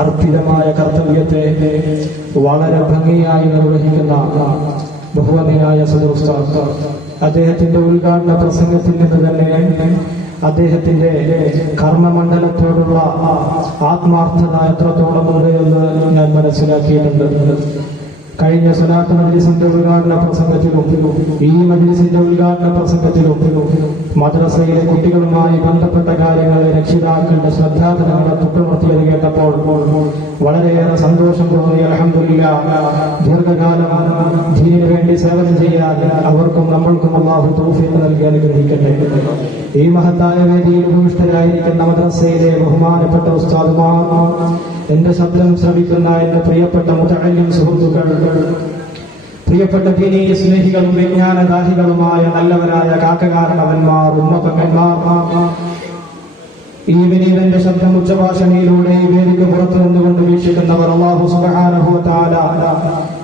അർപ്പിതമായ കർത്തവ്യത്തെ വളരെ ഭംഗിയായി നിർവഹിക്കുന്ന ബഹുമാന്യനായ സദർ ഉസ്താദ് അദ്ദേഹത്തിന്റെ ഉദ്ഘാടന പ്രസംഗത്തിൽ നിന്ന് തന്നെ അദ്ദേഹത്തിന്റെ കർമ്മമണ്ഡലത്തോടുള്ള ആത്മാർത്ഥത എത്രത്തോളം ഉണ്ട് എന്ന് ഞാൻ മനസ്സിലാക്കിയിട്ടുണ്ട്. കഴിഞ്ഞ സ്വലാത്ത് മജ്ലിസിന്റെ ഉദ്ഘാടന പ്രസംഗത്തിലും ഈ മജ്ലിസിന്റെ ഉദ്ഘാടന പ്രസംഗത്തിലും മദ്രസയിലെ കുട്ടികളുമായി ബന്ധപ്പെട്ട കാര്യങ്ങളെ രക്ഷിതാക്കളുടെ ശ്രദ്ധാധനങ്ങളെ തൊട്ടുണർത്തിയത് കേട്ടപ്പോൾ വളരെയേറെ സന്തോഷം തോന്നി. അൽഹംദുലില്ലാഹ്, ദീർഘകാലം ദീനിനു വേണ്ടി സേവനം ചെയ്യാൻ അവർക്കും നമ്മൾക്കും അല്ലാഹു തൗഫീഖ് നൽകി അനുഗ്രഹിക്കട്ടെ. ഈ മഹത്തായ വേദിയിൽ ഉപവിഷ്ടരായിരിക്കുന്ന മദ്രസയിലെ ബഹുമാനപ്പെട്ട ഉസ്താദുമാർ, എന്റെ ശബ്ദം ശ്രവിക്കുന്ന എന്റെ പ്രിയപ്പെട്ട മുതഅല്ലിം സുഹൃത്തുക്കൾ, പ്രിയപ്പെട്ട ദീനീ സ്നേഹികളും വിജ്ഞാനദാഹികളുമായ നല്ലവരായ കാക്കകാരണവന്മാർ, ഉമ്മപ്പന്മാർ, ഈ വിനീതന്റെ ശബ്ദം ഉച്ചഭാഷണിയിലൂടെ ഈ വേദിക്ക് പുറത്തു നിന്നുകൊണ്ട് വീക്ഷിക്കുന്നവർ, അല്ലാഹു സുബ്ഹാനഹു വ തആല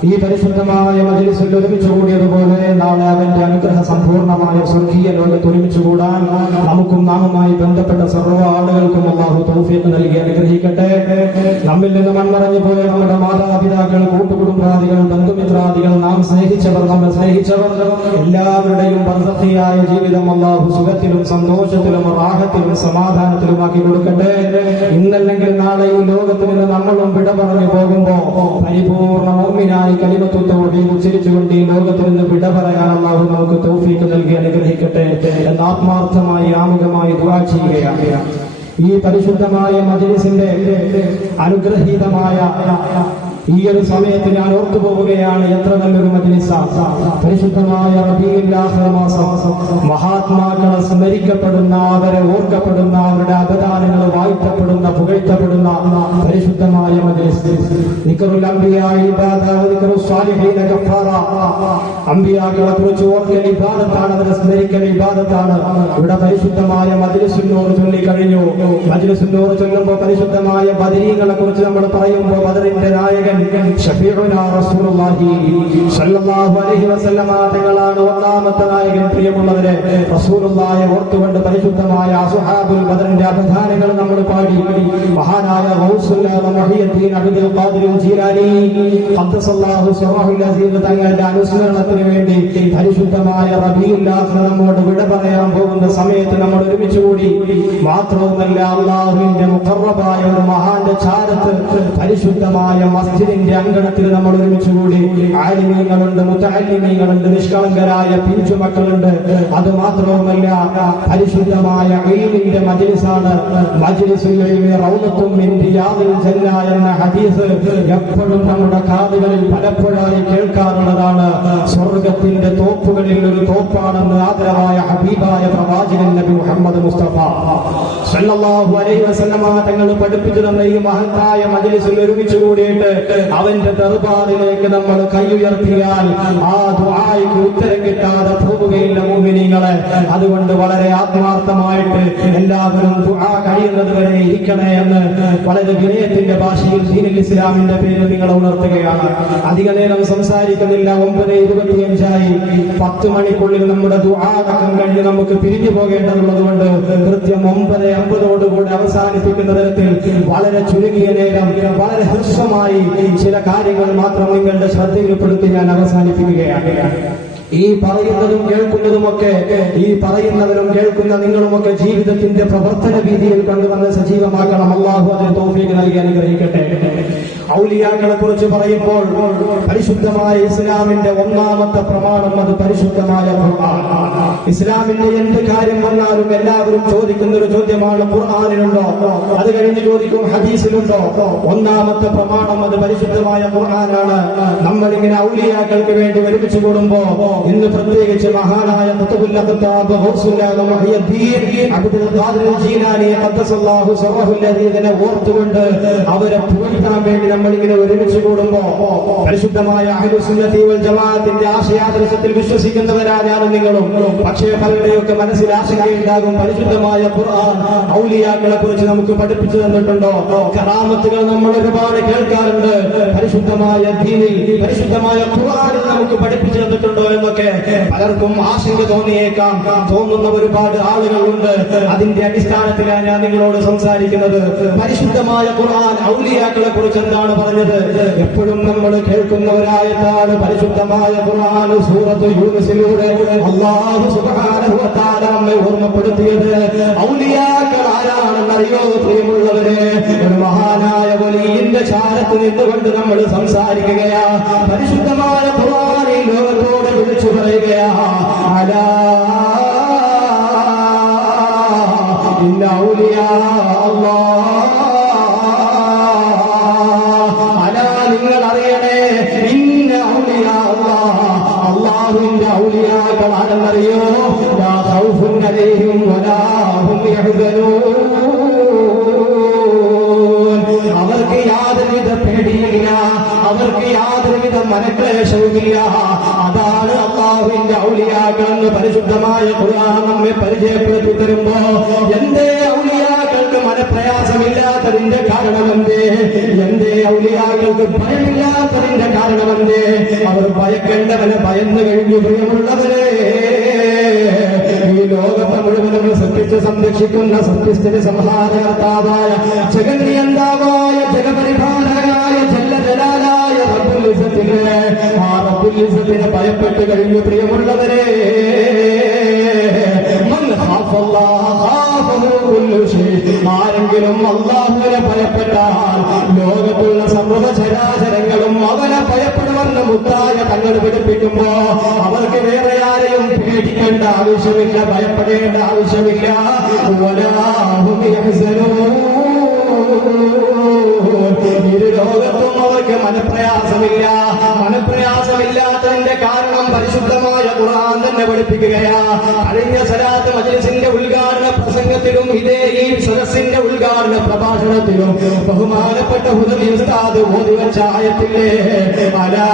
ഈ പരിശുദ്ധമായ മജ്ലിസിൽ ഒരുമിച്ച് കൂടിയതുപോലെ നാളെ അവന്റെ അനുഗ്രഹ സമ്പൂർണമായ സ്വർഗീയ ലോകത്ത് ഒരുമിച്ച് കൂടാൻ നമുക്കും നാമുമായി ബന്ധപ്പെട്ട സർവ്വ ആളുകൾക്കും അല്ലാഹു തൗഫീഖ് നൽകി അനുഗ്രഹിക്കട്ടെ. നമ്മിൽ നിന്ന് മൺമറഞ്ഞു പോയ നമ്മുടെ മാതാപിതാക്കൾ, കൂട്ടുകുടുംബാദികൾ, ബന്ധുമിത്രാദികൾ, നാം സ്നേഹിച്ചവർ, നമ്മെ സ്നേഹിച്ചവർ എല്ലാവരുടെയും ബർസഖിയായ ജീവിതം അല്ലാഹു സുഖത്തിലും സന്തോഷത്തിലും റാഹത്തിലും സമാധാനത്തിലുമാക്കി കൊടുക്കട്ടെ. ഇന്നല്ലെങ്കിൽ നാളെ ഈ ലോകത്ത് നിന്ന് നമ്മളും വിട പറഞ്ഞു പോകുമ്പോ പരിപൂർണ മുഅ്മിനായി കലിമത്തു തൗഹീദ് ഉച്ചരിച്ചുകൊണ്ട് ഈ ലോകത്ത് നിന്ന് വിട പറയാൻ അല്ലാഹു നമുക്ക് തൗഫീഖ് നൽകി അനുഗ്രഹിക്കട്ടെ എന്ന് ആത്മാർത്ഥമായി ആമുഖമായി ദുആ ചെയ്യുകയാണ്. ഈ പരിശുദ്ധമായ മജ്ലിസിന്റെ അനുഗ്രഹീതമായ ഈ ഒരു സമയത്ത് ഞാൻ ഓർത്തുപോവുകയാണ്. എത്ര നല്ലൊരു മജ്ലിസാണ്. പരിശുദ്ധമായ റബീഉൽ ആഖിർ മാസം, മഹാത്മാക്കളെ സ്മരിക്കപ്പെടുന്ന, അവരെ ഓർക്കപ്പെടുന്ന, അവരുടെ അപദാനങ്ങൾ വാഴ്ത്തപ്പെടുന്ന, പുകഴ്ത്തപ്പെടുന്ന പരിശുദ്ധമായ മജ്ലിസ്. ദിക്റുൽ അംബിയാ ഇബാദ വ ദിക്റുസ് സാലിഹീന ഗഫാറ. അംബിയാക്കളെ കുറിച്ച് ഓർക്കൽ ഇബാദത്താണ്, അവരെ സ്മരിക്കൽ ഇബാദത്താണ്. ഇവിടെ പരിശുദ്ധമായ മജ്ലിസുൻ നൂർ ചൊല്ലി കഴിഞ്ഞു. മജ്ലിസുൻ നൂർ ചൊല്ലുമ്പോൾ പരിശുദ്ധമായ ബദരീങ്ങളെ കുറിച്ച് നമ്മൾ പറയുമ്പോൾ ബദറിന്റെ നായകൻ ഷഫീഉനാ റസൂലുള്ളാഹി സ്വല്ലല്ലാഹു അലൈഹി വസല്ലമ തങ്ങളാണ് ഒന്നാമത്തെ നായകൻ. പ്രിയമുള്ളവരെ, റസൂലുള്ളാഹിയെ ഓർത്തുകൊണ്ട് പരിശുദ്ധമായ അസ്ഹാബുൽ ബദറിന്റെ അപദാനങ്ങൾ നമ്മൾ പാടി. മഹാനായ ഗൗസുൽ ആലം മുഹിയുദ്ദീൻ അബ്ദുൽ ഖാദിർ ജീലാനി ഖദ്ദസല്ലാഹു സിറഹുൽ അസീസ് തങ്ങളുടെ അനുസ്മരണത്തിന് വേണ്ടി പരിശുദ്ധമായ റബീഉൽ ആഖിർ നമ്മോട് വിട പറയാൻ പോകുന്ന സമയത്ത് നമ്മൾ ഒരുമിച്ച് കൂടി. മാത്രവുമല്ല, അല്ലാഹുവിന്റെ മുഖറബായ ഒരു മഹാന്റെ ചാരത്ത് പരിശുദ്ധമായ മസ്ജിദിന്റെ അങ്കണത്തിൽ നമ്മൾ ഒരുമിച്ച് കൂടി. ആലിമീങ്ങളുണ്ട്, മുതഅല്ലിമീങ്ങളുണ്ട്, നിഷ്കളങ്കരായ പിഞ്ചു മക്കളുണ്ട്. അത് മാത്രവുമല്ല, പരിശുദ്ധമായ ഇൽമിന്റെ മജ്ലിസാണ്. മജ്ലിസുൽ ഇൽമി റൗളത്തും മിൻ റിയാദിൽ ജന്ന എന്ന ഹദീസ് എപ്പോഴും നമ്മുടെ കാതുകളിൽ പലപ്പോഴായി കേൾക്കാറുള്ളതാണ്. സ്വർഗത്തിന്റെ തോപ്പുകളിൽ ഒരു തോപ്പാണെന്ന് ആദരവായ ഹബീബായ പ്രവാചകൻ നബി മുഹമ്മദ് മുസ്തഫ സല്ലല്ലാഹു അലൈഹി വസല്ലമ തങ്ങൾ പഠിപ്പിച്ചു തന്ന ഈ മഹത്തായ മജ്ലിസിൽ ഒരുമിച്ച് കൂടിയിട്ട് അവന്റെ ദർബാറിലേക്ക് നമ്മൾ കൈയുയർത്തിയാൽ ആ ദുആയ്ക്ക് ഉത്തരം കിട്ടാതെ പോവുകയില്ല മുഅ്മിനീങ്ങളെ. അതുകൊണ്ട് വളരെ ആത്മാർത്ഥമായിട്ട് എല്ലാവരും ദുആ കഴിയുന്നത് വരെ ഇരിക്കണേ എന്ന് വളരെ വിനയത്തിന്റെ ഭാഷയിൽ ദീനുൽ ഇസ്ലാമിന്റെ പേരിൽ നിങ്ങളെ ഉണർത്തുകയാണ്. അധിക നേരം സംസാരിക്കുന്നില്ല. 9:25 10 മണിക്കുള്ളിൽ നമ്മുടെ ദുആ അടക്കം കഴിഞ്ഞ് നമുക്ക് പിരിഞ്ഞു പോകേണ്ടതുള്ളത് കൊണ്ട് കൃത്യം 9:50 അവസാനിപ്പിക്കുന്ന തരത്തിൽ വളരെ ചുരുങ്ങിയ നേരം വളരെ ഹ്രസ്വമായി ചില കാര്യങ്ങൾ മാത്രം നിങ്ങളുടെ ശ്രദ്ധയിൽപ്പെടുത്തി ഞാൻ അവസാനിപ്പിക്കുകയാണ്. ഈ പറയുന്നതും കേൾക്കുന്നതുമൊക്കെ, ഈ പറയുന്നവരും കേൾക്കുന്ന നിങ്ങളുമൊക്കെ ജീവിതത്തിന്റെ പ്രവർത്തന രീതിയിൽ കൊണ്ടുവന്ന് സജീവമാക്കണം. അല്ലാഹു അതിന് തൗഫീഖ് നൽകി അനുഗ്രഹിക്കട്ടെ. ഔലിയാക്കളെ കുറിച്ച് പറയുമ്പോൾ പരിശുദ്ധമായ ഇസ്ലാമിന്റെ ഒന്നാമത്തെ പ്രമാണം അത് പരിശുദ്ധമായ ഖുർആൻ. ഇസ്ലാമിന്റെ എന്ത് കാര്യം വന്നാലും എല്ലാവരും ചോദിക്കുന്ന ഒരു ചോദ്യമാണ്, ഖുർആനിലുണ്ടോ? അത് കഴിഞ്ഞ് ചോദിക്കും, ഹദീസിലുണ്ടോ? ഒന്നാമത്തെ പ്രമാണം അത് പരിശുദ്ധമായ ഖുർആനാണ്. നമ്മളിങ്ങനെ ഔലിയാക്കൾക്ക് വേണ്ടി ഒരുമിച്ച് കൂടുമ്പോ ഇന്ന് പ്രത്യേകിച്ച് മഹാനായ ഖുത്ബുൽ അഖ്താബ് ഗൗസുൽ ആലം മുഹിയുദ്ദീൻ അബ്ദുൽ ഖാദിർ ജീലാനി ഖദ്ദസല്ലാഹു സിറഹുൽ അസീസിനെ ഓർത്തുകൊണ്ട് അവരെ പുകഴ്ത്താൻ വേണ്ടി നമ്മളിങ്ങനെ ഒരുമിച്ച് കൂടുമ്പോ പരിശുദ്ധമായ അഹ്ലുസുന്നത്തി വൽ ജമാഅത്തിന്റെ ആശയാദർശത്തിൽ വിശ്വസിക്കുന്നവരാണ് ഞാനും നിങ്ങളും. പക്ഷേ പലരുടെയൊക്കെ മനസ്സിൽ ആശങ്കയുണ്ടാകും, പരിശുദ്ധമായ ഖുർആൻ ഔലിയാക്കളെ കുറിച്ച് നമുക്ക് പഠിപ്പിച്ചു തന്നിട്ടുണ്ടോ? കറാമത്തുകൾ നമ്മൾ ഒരുപാട് കേൾക്കാറുണ്ട്, പരിശുദ്ധമായ ദീനിൽ പരിശുദ്ധമായ ഖുർആനിൽ നമുക്ക് പഠിപ്പിച്ചു തന്നിട്ടുണ്ടോ എന്നൊക്കെ പലർക്കും ആശങ്ക തോന്നിയേക്കാം. തോന്നുന്ന ഒരുപാട് ആളുകളുണ്ട്. അതിന്റെ അടിസ്ഥാനത്തിലാണ് ഞാൻ നിങ്ങളോട് സംസാരിക്കുന്നത്. പരിശുദ്ധമായ ഖുർആൻ ഔലിയാക്കളെ കുറിച്ച് എന്താണ് പറഞ്ഞത്? എപ്പോഴും നമ്മൾ കേൾക്കുന്നവരായതാണ് പരിശുദ്ധമായ ഖുർആൻ സൂറത്ത് യൂനുസിലൂടെ അല്ലാഹു സുബ്ഹാനഹു വ തആല നമ്മെ ഓർമ്മപ്പെടുത്തിയത് ഔലിയാക്കൾ ആരാണെന്നറിയോ പ്രിയമുള്ളവരെ? ഒരു മഹാനായ വലിയന്റെ ചാരത്ത് നിന്നുകൊണ്ട് നമ്മൾ സംസാരിക്കുകയാ. പരിശുദ്ധമായ ഖുർആൻ ഈ ലോകത്തോട് വിളിച്ചു പറയുകയാ, അലാ ഇന്ന ഔലിയാ അല്ലാഹ്, അലാ നിങ്ങൾ അറിയണേ, ഇന്ന ഔലിയാ അല്ലാഹ്, അല്ലാഹുവിന്റെ ഔലിയാക്കൾ ആരെന്നറിയോ? ലാ ഖൗഫുൻ അലൈഹിം വലാ ഹും യഹ്സനൂൻ, അവർക്ക് യാതൊരുവിധ പേടിയില്ല, അവർക്ക് യാതൊരുവിധ മനക്ലേശവുമില്ല. അതാണ് അല്ലാഹുവിന്റെ ഔലിയാക്കൾ എന്ന് പരിശുദ്ധമായ ഖുർആൻ നമ്മെ പരിചയപ്പെടുത്തി തരുമ്പോ, എന്തേ ഔലിയാക്കൾക്ക് മനപ്രയാസമില്ലാത്തതിന്റെ കാരണമെന്തേ? എന്തേ ഔലിയാക്കൾക്ക് ഭയമില്ലാത്തതിന്റെ കാരണമെന്തേ? അവർ ഭയക്കേണ്ടവനെ ഭയന്നു കഴിഞ്ഞു. പ്രിയമുള്ളവരെ, ഈ ലോകത്തെ മുഴുവനും സൃഷ്ടിച്ച് സംരക്ഷിക്കുന്ന സത്യസ്ഥിതി സംഹാരകർത്താവായ ജഗന്നിയന്താവായ ജഗപരിപാലകനായ ജല്ലജലാലായ റബ്ബുൽ ഇസ്സത്തിനെ, ആ റബ്ബുൽ ഇസ്സത്തിനെ ഭയപ്പെട്ട് കഴിഞ്ഞു. പ്രിയമുള്ളവരെ, മൻ ഖാഫല്ലാഹ ഖാഫഹു കുല്ലു ശൈ, ആരെങ്കിലും അല്ലാഹുവിനെ ഭയപ്പെട്ടാൽ ലോകത്തുള്ള സർവ്വചരാചരങ്ങളും അവനെ ഭയപ്പെടുമെന്ന് മുത്തായ തങ്ങൾ പഠിപ്പിക്കുമ്പോ അവർക്ക് വേറെ ആരെയും പേടിക്കേണ്ട ആവശ്യമില്ല, ഭയപ്പെടേണ്ട ആവശ്യമില്ല. വലാ ഹും യഹ്സനൂൻ, ഇരു ലോകത്തും അവർക്ക് മനപ്രയാസമില്ല. മനപ്രയാസമില്ലാത്തതിന്റെ കാരണം പരിശുദ്ധമായ ഖുർആൻ തന്നെ പഠിപ്പിക്കുകയാ. കഴിഞ്ഞ സലാത്ത് മജ്ലിസിന്റെ ഉദ്ഘാടന പ്രസംഗത്തിലും ഇതേ ഈ സദസ്സിന്റെ ഉദ്ഘാടന പ്രഭാഷണത്തിലും ബഹുമാനപ്പെട്ട ഹുദവി ഉസ്താദ് ഓതി വച്ച ആയത്തില്ലേ, അലാ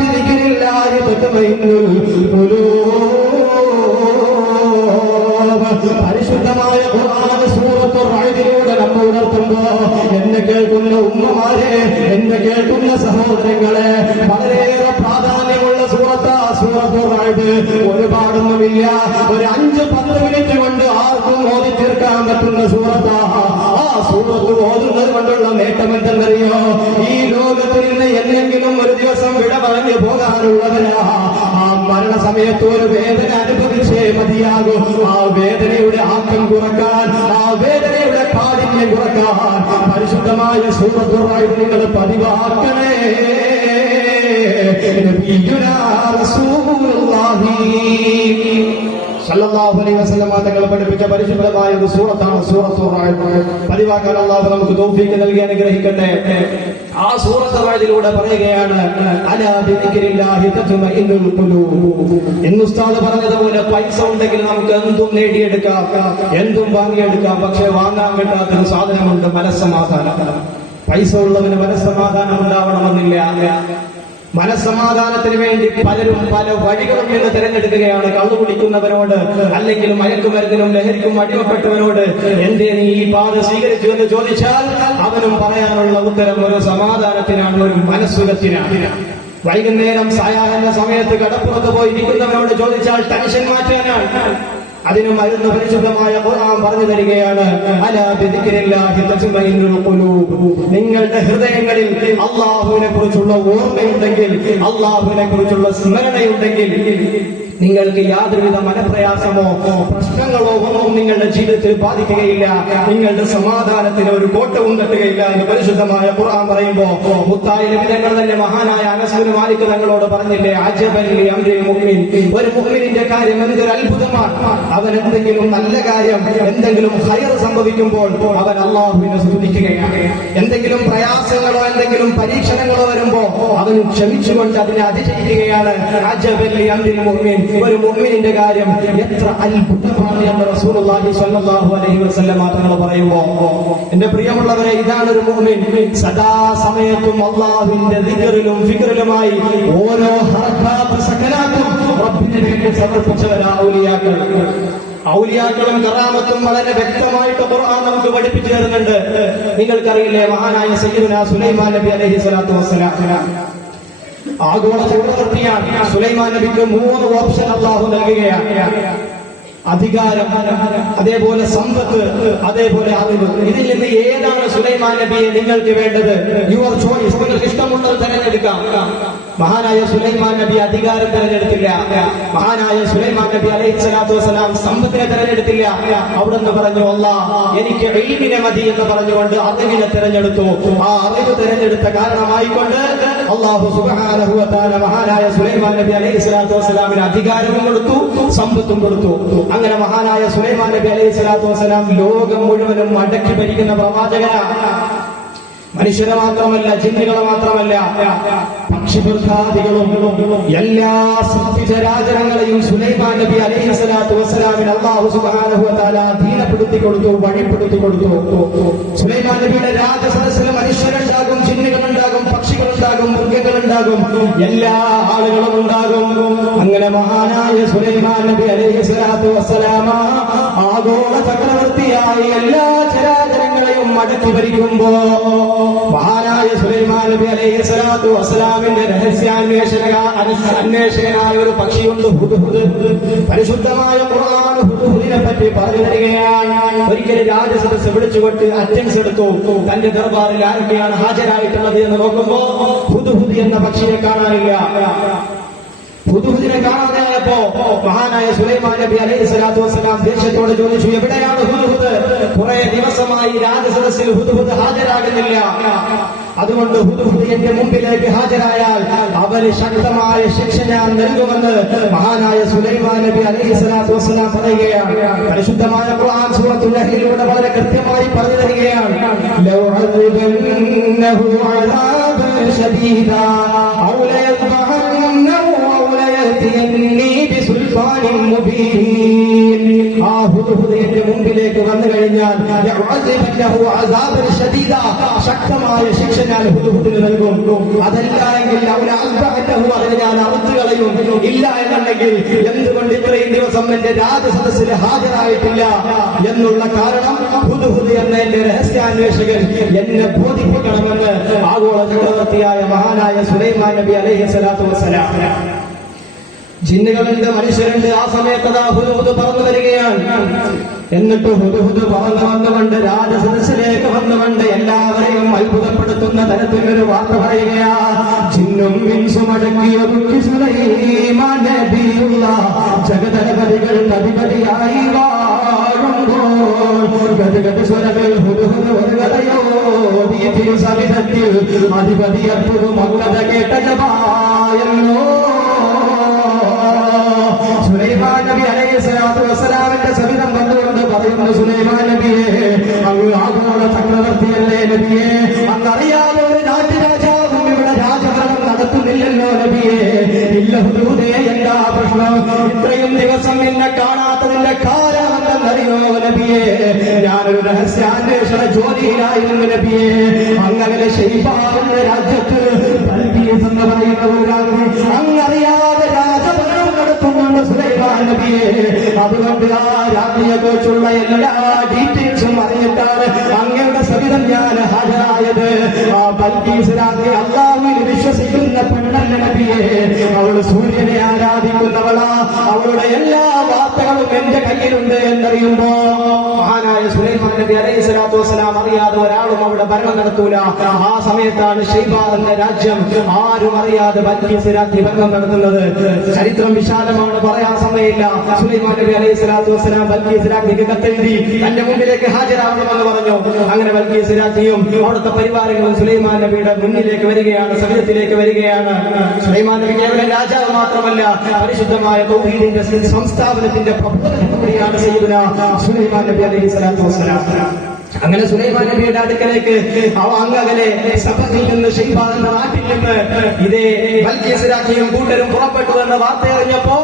ബിദിക്രില്ലാഹി തത്മഇന്നുൽ ഖുലൂബ്. പരിശുദ്ധമായ ഖുർആൻ സൂറത്തുൽ റഅദിലൂടെ നമ്മെ ഉണർത്തുമ്പോ, എന്നെ കേൾക്കുന്ന ഉമ്മമാരെ, എന്നെ കേൾക്കുന്ന സഹോദരങ്ങളെ, വളരെയേറെ പ്രാധാന്യമുള്ള സൂറത്താ സൂറത്തുൽ റഅദ്. ഒരുപാടൊന്നുമില്ല, ഒരു 5-10 മിനിറ്റ് കൊണ്ട് ആർക്കും ഓതി തീർക്കാൻ പറ്റുന്ന സൂറത്താ. ആ സൂറത്ത് ഓതുന്നത് കൊണ്ടുള്ള നേട്ടം എന്തെന്നറിയോ? ഈ ലോകത്തിൽ നിന്ന് എന്തെങ്കിലും ഒരു ദിവസം വിട പറഞ്ഞു പോകാനുള്ളവരാ. ആ മരണസമയത്ത് ഒരു വേദന അനുഭവിച്ചേ മതിയാകും. ആ വേദനയുടെ ആക്കം കുറക്കാൻ, ആ വേദനയുടെ കാഠിന്യം കുറക്കാൻ പരിശുദ്ധമായ സൂറത്തുൽ റഅദ് നിങ്ങൾ പതിവാക്കണേ. നബിയുനാ റസൂലുള്ളാഹി സല്ലല്ലാഹു അലൈഹി വസല്ലം തങ്ങൾ പഠിപ്പിച്ച പരിശുദ്ധമായ ഒരു സൂറത്താണ് സൂറത്തുൽ റഅദ്. പതിവാക്കാൻ അല്ലാഹു നമുക്ക് തൗഫീഖ് നൽകി അനുഗ്രഹിക്കട്ടെ. ആ സൂറത്തുൽ റഅദിലൂടെ പറയുകയാണ്, അലാ ബിദിക്രില്ലാഹി തത്മഇന്നുൽ ഖുലൂബ്. എന്ന് ഉസ്താദ് പറഞ്ഞതുപോലെ പൈസ ഉണ്ടെങ്കിൽ നമുക്ക് എന്തും നേടിയെടുക്കാം, എന്തും വാങ്ങിയെടുക്കാം. പക്ഷെ വാങ്ങാൻ കിട്ടാത്തൊരു സാധനമുണ്ട്, മനസ്സമാധാനം. പൈസ ഉള്ളവന് മനസ്സമാധാനം ഉണ്ടാവണമെന്നില്ല. മനസ്സമാധാനത്തിന് വേണ്ടി പലരും പല വഴികളും ഇന്ന് തിരഞ്ഞെടുക്കുകയാണ്. കള്ളു കുടിക്കുന്നവരോട്, അല്ലെങ്കിൽ മയക്കുമരുന്നിനും ലഹരിക്കും അടിമപ്പെട്ടവരോട് എന്തേ നീ ഈ പാത സ്വീകരിച്ചു എന്ന് ചോദിച്ചാൽ അവനും പറയാനുള്ള ഉത്തരം ഒരു സമാധാനത്തിനാണ്, ഒരു മനസ്സുഖത്തിനാണ്. വൈകുന്നേരം സായാഹ്ന സമയത്ത് കടപ്പുറത്ത് പോയി ഇരിക്കുന്നവരോട് ചോദിച്ചാൽ ടെൻഷൻ മാറ്റാനാണ്. അതിന് മരുന്ന് പരിശുദ്ധമായ ഖുർആൻ പറഞ്ഞു തരികയാണ്, അലാ ബിദിക്രില്ലാഹി തത്മഇന്നുൽ ഖുലൂബ്. നിങ്ങളുടെ ഹൃദയങ്ങളിൽ അല്ലാഹുവിനെ കുറിച്ചുള്ള ഓർമ്മയുണ്ടെങ്കിൽ, അല്ലാഹുവിനെ കുറിച്ചുള്ള സ്മരണയുണ്ടെങ്കിൽ നിങ്ങൾക്ക് യാതൊരുവിധ മനപ്രയാസമോ പ്രശ്നങ്ങളോ ഒന്നും നിങ്ങളുടെ ജീവിതത്തിൽ ബാധിക്കുകയില്ല. നിങ്ങളുടെ സമാധാനത്തിന് ഒരു കോട്ടവും തട്ടുകയില്ല എന്ന് പരിശുദ്ധമായ ഖുർആൻ പറയുമ്പോ മുത്തായ നബി തങ്ങൾ തന്നെ മഹാനായ അനസ് ബിൻ മാലിക് തങ്ങളോട് പറഞ്ഞില്ലേ, അജബൻ ലി അംരിൽ മുഅ്മിൻ, ഒരു മുഅ്മിനിന്റെ കാര്യം എന്തൊരു അത്ഭുതമാണ്. അവൻ എന്തെങ്കിലും നല്ല കാര്യം, എന്തെങ്കിലും ഖൈർ സംഭവിക്കുമ്പോൾ അവൻ അല്ലാഹുവിനെ സ്തുതിക്കുകയാണ്. എന്തെങ്കിലും പ്രയാസങ്ങളോ എന്തെങ്കിലും പരീക്ഷണങ്ങളോ വരുമ്പോ അവൻ ക്ഷമിച്ചുകൊണ്ട് അതിനെ അതിജയിക്കുകയാണ്. അജബൻ ലി അംരിൽ മുഅ്മിൻ, ഒരു മുഅ്മിനിന്റെ കാര്യം എത്ര അത്ഭുതമാണ് എന്ന് റസൂലുള്ളാഹി സ്വല്ലല്ലാഹു അലൈഹി വസല്ലം തങ്ങൾ പറയുമ്പോൾ, എന്റെ പ്രിയമുള്ളവരെ, ഇതാണ് ഒരു മുഅ്മിൻ. സദാസമയത്തും അല്ലാഹുവിന്റെ ദിക്റിലും ഫിക്റിലുമായി ഓരോ ഹർക്കാത്തും സകലാത്തും റബ്ബിനെ വേണ്ടി സമർപ്പിച്ചവരാ ഔലിയാക്കൾ. ഔലിയാക്കളും കറാമത്തും വളരെ വ്യക്തമായിട്ട് ഖുർആൻ നമുക്ക് പഠിപ്പിച്ചു തരുന്നുണ്ട്. നിങ്ങൾക്കറിയില്ലേ, മഹാനായ സയ്യിദുനാ സുലൈമാൻ നബി അലൈഹി സ്വലാത്തു വസ്സലാം ആഗോള ചക്രവർത്തിയാണ്. സുലൈമാൻ നബിക്ക് 3 ഓപ്ഷൻ അല്ലാഹു നൽകുകയാണ്: അധികാരം, അതേപോലെ സമ്പത്ത്, അതേപോലെ അറിവ്. ഇതിൽ നിന്ന് ഏതാണ് സുലൈമാൻ നബിയെ നിങ്ങൾക്ക് വേണ്ടത്? Your choice. നിങ്ങൾക്ക് ഇഷ്ടമുള്ളത് തിരഞ്ഞെടുക്കാം. മഹാനായ സുലൈമാൻ നബി അധികാരം തിരഞ്ഞെടുത്തില്ല. മഹാനായ സുലൈമാൻ നബി അലൈഹി സ്വലാത്തു വസ്സലാം സമ്പത്തിനെ തിരഞ്ഞെടുത്തില്ല. അവിടുന്ന് പറഞ്ഞു, അല്ലാഹ് എനിക്ക് ഇൽമിനെ മതി എന്ന് പറഞ്ഞുകൊണ്ട് അറിവിനെ തിരഞ്ഞെടുത്തു. ആ അറിവ് തിരഞ്ഞെടുത്ത കാരണമായിക്കൊണ്ട് അല്ലാഹു സുബ്ഹാനഹു വ തആല മഹാനായ സുലൈമാൻ നബി അലൈഹി സ്വലാത്തു വസ്സലാമിന് അധികാരവും കൊടുത്തു, സമ്പത്തും കൊടുത്തു. അങ്ങനെ മഹാനായ സുലൈമാൻ നബി അലൈഹി സ്വലാത്തു വസ്സലാം ലോകം മുഴുവനും അടക്കി ഭരിക്കുന്ന പ്രവാചകനാണ്. മനുഷ്യരെ മാത്രമല്ല, ജിന്നുകളെ മാത്രമല്ല, പക്ഷിമൃഗാദികളും എല്ലാ സൃഷ്ടിചരാചരങ്ങളെയും സുലൈമാൻ നബി അലൈഹി സ്വലാത്തു വസ്സലാമിന് അല്ലാഹു സുബ്ഹാനഹു വ തആല ദീനപ്പെടുത്തി കൊടുത്തു, വഴിപ്പെടുത്തി കൊടുത്തു. സുലൈമാൻ നബിയുടെ രാജസദസ്സിൽ മനുഷ്യരുണ്ടാകും, ജിന്നുകളുണ്ടാകും, പക്ഷികളുണ്ടാകും, മൃഗങ്ങളുണ്ടാകും, എല്ലാ ആളുകളും ഉണ്ടാകും. അങ്ങനെ മഹാനായ സുലൈമാൻ നബി അലൈഹി സ്വലാത്തു വസ്സലാമ ആഗോള ചക്രവർത്തിയായി എല്ലാ ചരാചരങ്ങളെയും അടക്കി ഭരിക്കുമ്പോ മഹാനായ സുലൈമാൻ നബി അലൈഹി സ്വലാത്തു വസ്സലാമിന്റെ അന്വേഷകനായ ഒരു പക്ഷിയുണ്ട്, ഹുദ്ഹുദ്. പരിശുദ്ധമായ ഖുർആൻ ഹുദ്ഹുദിനെ പറ്റി പറഞ്ഞു തരികയാണ്. ഒരിക്കൽ രാജസദസ്സ് വിളിച്ചുകൊണ്ട് അറ്റൻസ് എടുത്തു. തന്റെ ദർബാറിൽ ആരൊക്കെയാണ് ഹാജരായിട്ടുള്ളത് എന്ന് നോക്കുമ്പോ ഹുദ്ഹുദ് എന്ന പക്ഷിയെ കാണാനില്ല. ഹുദ്ഹുദിനെ കാണാതെയായപ്പോ മഹാനായ സുലൈമാൻ നബി അലൈഹി സ്വലാത്തു വസ്സലാം ദേഷ്യത്തോട് ചോദിച്ചു, എവിടെയാണ് ഹുദ്ഹുദ്? കുറെ ദിവസമായി രാജസദസ്സിൽ ഹുദ്ഹുദ് ഹാജരാകുന്നില്ല. അതുകൊണ്ട് ഹുദ്ഹുദ് എന്റെ മുമ്പിലേക്ക് ഹാജരായാൽ അവന് ശക്തമായ ശിക്ഷ ഞാൻ നൽകുമെന്ന് മഹാനായ സുലൈമാൻ നബി അലൈഹി സ്വലാത്തു വസ്സലാം പറയുകയാണ്. പരിശുദ്ധമായ ഖുർആൻ സൂറത്തുൽ നഹ്ലിലൂടെ വളരെ കൃത്യമായി പറഞ്ഞു തരികയാണ്, ലൗ അദ്ബന്നഹു അദാബൻ ശദീദാ ഔ ലയദ്ബഹന്നഹു ഔ ലയഅതിയന്നി ബിസുൽത്താനിൻ മുബീൻ. ആ ഹുദ്ഹുദ് എന്റെ മുമ്പിലേക്ക് വന്നു കഴിഞ്ഞാൽ യഅദിബന്നഹു അദാബൻ ശദീദാ, ശക്തമായ ശിക്ഷ ഞാൻ ഹുദ്ഹുദിന് നൽകും. അതല്ല എങ്കിൽ അതിനെ ഞാൻ അറുത്തു കളയും. ഇല്ല എന്നുണ്ടെങ്കിൽ എന്തുകൊണ്ട് ഇത്രയും ദിവസം എന്റെ രാജസദസ്സിൽ ഹാജരായിട്ടില്ല എന്നുള്ള കാരണം ഹുദ്ഹുദ് എന്ന എന്റെ രഹസ്യാന്വേഷകൻ എന്നെ ബോധിപ്പിക്കണമെന്ന് ആഗോള ചക്രവർത്തിയായ മഹാനായ സുലൈമാൻ നബി അലൈഹി സ്വലാത്തു വസ്സലാം. ജിന്നുകളുണ്ട്, മനുഷ്യരുണ്ട്. ആ സമയത്ത് ഹുദ്ഹുദ് പറന്നു വരികയാണ്. എന്നിട്ട് ഹുദ്ഹുദ് പറന്നു വന്നുകൊണ്ട് രാജസദസ്സിലേക്ക് വന്നുകൊണ്ട് എല്ലാവരെയും അത്ഭുതപ്പെടുത്തുന്ന തരത്തിലൊരു വാർത്ത പറയുകയാണ്. ജിന്നും ഇൻസും അടക്കിയൊതുക്കി സുലൈമാൻ നബിയുള്ള ജഗതപതികൾ അധിപതിയായി വാഴുമ്പോൾ ഗദഗദസ്വരകൾ ഹുദ്ഹുദ് ഒരു കഥയോ സവിധത്തിൽ അധിപതിയപ്പോഴും മൗനത കേട്ട ജപായല്ലോ. സുലൈമാൻ നബി അലൈഹി സ്വലാത്തു വസ്സലാമിന്റെ സവിധം വന്നുകൊണ്ട് പറയുന്നു, സുലൈമാൻ നബിയെ, അങ്ങ് ആഗോള ചക്രവർത്തിയല്ലേ നബിയെ? അങ്ങറിയാതെ ഒരു രാജാവും ഇവിടെ രാജഭരണം നടത്തുന്നില്ലല്ലോ നബിയെ. ഇല്ല ഹുദ്ഹുദേ, എന്താ പ്രശ്നം? ഇത്രയും ദിവസം എന്നെ കാണാത്തതിന്റെ കാരണമെന്നറിയോ നബിയെ? ഞാനൊരു രഹസ്യാന്വേഷണ ജോലിയിലായിരുന്നു നബിയെ. അങ്ങനെ ശൈബാവിന്റെ രാജ്യത്ത് ബൽഖീസ് എന്ന് പറയുന്ന ഒരു രാജ്ഞി അങ്ങറിയാതെ രാജഭരണം നടത്തുന്നുണ്ട് സുലൈമാൻ നബിയെ. അതുകൊണ്ട് ആ രാജ്ഞിയെ കുറിച്ചുള്ള എല്ലാ ഡീറ്റെയിൽസും അറിഞ്ഞിട്ടാണ് അങ്ങയുടെ സവിധം ഞാൻ ഹാജരായത്. ആ ബൽഖീസ് രാജ്ഞി അല്ലാഹുവിൽ വിശ്വസിക്കുന്ന പെണ്ണല്ല നബിയെ. അവൾ സൂര്യനെ ആരാധിക്കുന്നവളാ. അവളുടെ എല്ലാ വാർത്തകളും എന്റെ കയ്യിലുണ്ട് എന്നറിയുമ്പോ മഹാനായ സുലൈമാൻ നബി അലൈഹി സ്വലാത്തു വസ്സലാം അറിയാതെ ഒരാളും അവിടെ ഭരണം നടത്തൂല. ആ സമയത്താണ് ഷൈബ എന്ന രാജ്യം ആരും അറിയാതെ ബൽഖീസ് രാജ്ഞി ഭരണം നടത്തുന്നത്. ചരിത്രം വിശാലമാണ്, പറയാൻ സമയമില്ല. സുലൈമാൻ നബി അലൈഹി സ്വലാത്തു വസ്സലാം ബൽഖീസ് രാജ്ഞിക്ക് കത്തെഴുതി തന്റെ മുമ്പിലേക്ക് ഹാജരാകണമെന്ന് പറഞ്ഞു. അങ്ങനെ ബൽഖീസ് രാജ്ഞിയും അവിടുത്തെ പരിവാരങ്ങളും സുലൈമാൻ നബിയുടെ മുന്നിലേക്ക് വരികയാണ്, സവിധത്തിലേക്ക് വരികയാണ്. സുലൈമാൻ നബി കേവലം രാജാവ് മാത്രമല്ല, പരിശുദ്ധമായ തൗഹീദിന്റെ സംസ്ഥാപനത്തിന്റെ പ്രബോധനം കൂടിയാണ് സയ്യിദുനാ സുലൈമാൻ നബി അലൈഹി സ്വലാത്തു വസ്സലാം. അങ്ങനെ സുലൈമാൻ നബിയുടെ അടുക്കലേക്ക് അങ്ങകലെ സബയിൽ നിന്ന് ഷെയ്ബാൻ എന്ന നാട്ടിൽ നിന്ന് ഇതേ ബൽഖീസ് രാജ്ഞിയും കൂട്ടരും പുറപ്പെട്ടു എന്ന വാർത്ത അറിഞ്ഞപ്പോ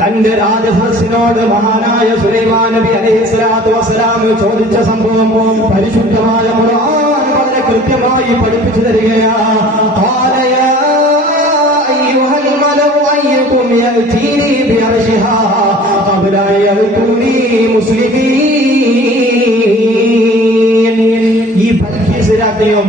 തന്റെ രാജസദസ്സിനോട് മഹാനായ സുലൈമാൻ നബി അലൈഹിസ്സലാത്തു വസ്സലാം ചോദിച്ച സംഭവം പരിശുദ്ധമായ ഖുർആൻ വളരെ കൃത്യമായി പഠിപ്പിച്ചു തരികയാണ്. ഖാല യാ അയ്യുഹൽ മലഉ അയ്യുകും യഅതീനി ബിഅർശിഹാ ഖബ്ല അൻ യഅതൂനി മുസ്ലിമീൻ. ഈ പരിപാലകരും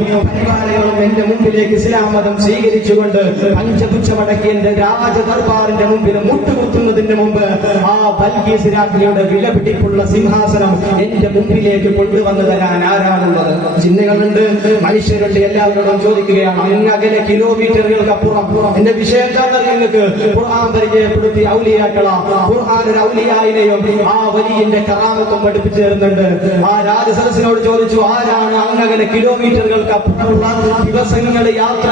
എന്റെ മുമ്പിലേക്ക് ഇസ്ലാം മതം സ്വീകരിച്ചുകൊണ്ട് പഞ്ചപുച്ഛമടക്കി എന്റെ രാജദർബാറിന്റെ മുമ്പിൽ മുട്ടുകുത്തുന്നതിന് മുമ്പ് ആ ബൽഖീസ് രാജ്ഞിയുടെ വിലപിടിപ്പുള്ള സിംഹാസനം എന്റെ മുമ്പിലേക്ക് കൊണ്ടുവന്നു തരാൻ ആരാണുള്ളത്? ജിന്നുകളുണ്ട്, മനുഷ്യരുണ്ട്. എല്ലാവരോടും ചോദിക്കുകയാണ്. അങ്ങകലെ കിലോമീറ്ററുകൾക്ക് അപ്പുറം എന്റെ വിഷയം എന്താണെന്ന് നിങ്ങൾക്ക് ഖുർആൻ പരിചയപ്പെടുത്തി ഔലിയാക്കളാ. ഖുർആൻ ഒരു ഔലിയായിനെയും ആ വലിയന്റെ കറാമത്തും പഠിപ്പിച്ചു തരുന്നുണ്ട്. ആ രാജസദസ്സിനോട് ചോദിച്ചു, ആരാണ് അങ്ങകലെ കിലോമീറ്ററുകൾക്ക് അപ്പുറമുള്ള ദിവസങ്ങൾ യാത്ര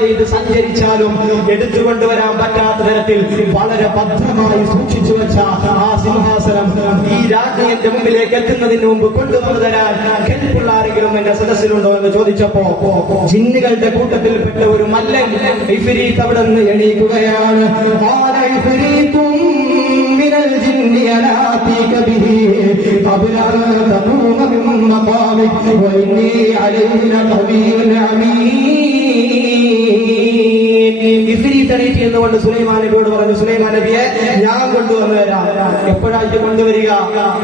ചെയ്ത് സഞ്ചരിച്ചാലും എടുത്തുകൊണ്ടുവരാൻ പറ്റാത്ത തരത്തിൽ വളരെ ഭദ്രമായി സൂക്ഷിച്ചു വെച്ച ആ സിംഹാസനം ഈ രാജ്ഞിയുടെ മുമ്പിലേക്ക് എത്തുന്നതിന് മുമ്പ് കൊണ്ടുവന്നു തരാൻ കെൽപ്പുള്ള ആരെങ്കിലും എന്റെ സദസ്സിലുണ്ടോ എന്ന് ചോദിച്ചപ്പോ ജിന്നുകളുടെ കൂട്ടത്തിൽപ്പെട്ട ഒരു മല്ലൻ ഇഫ്രീത്ത് അവിടെ നിന്ന് എണീക്കുകയാണ്. എന്നുകൊണ്ട് സുലൈമാൻ നബിയോട് പറഞ്ഞു, സുലൈമാൻ നബിയെ ഞാൻ കൊണ്ടുവന്നു തരാം. എപ്പോഴായിട്ട് കൊണ്ടുവരിക?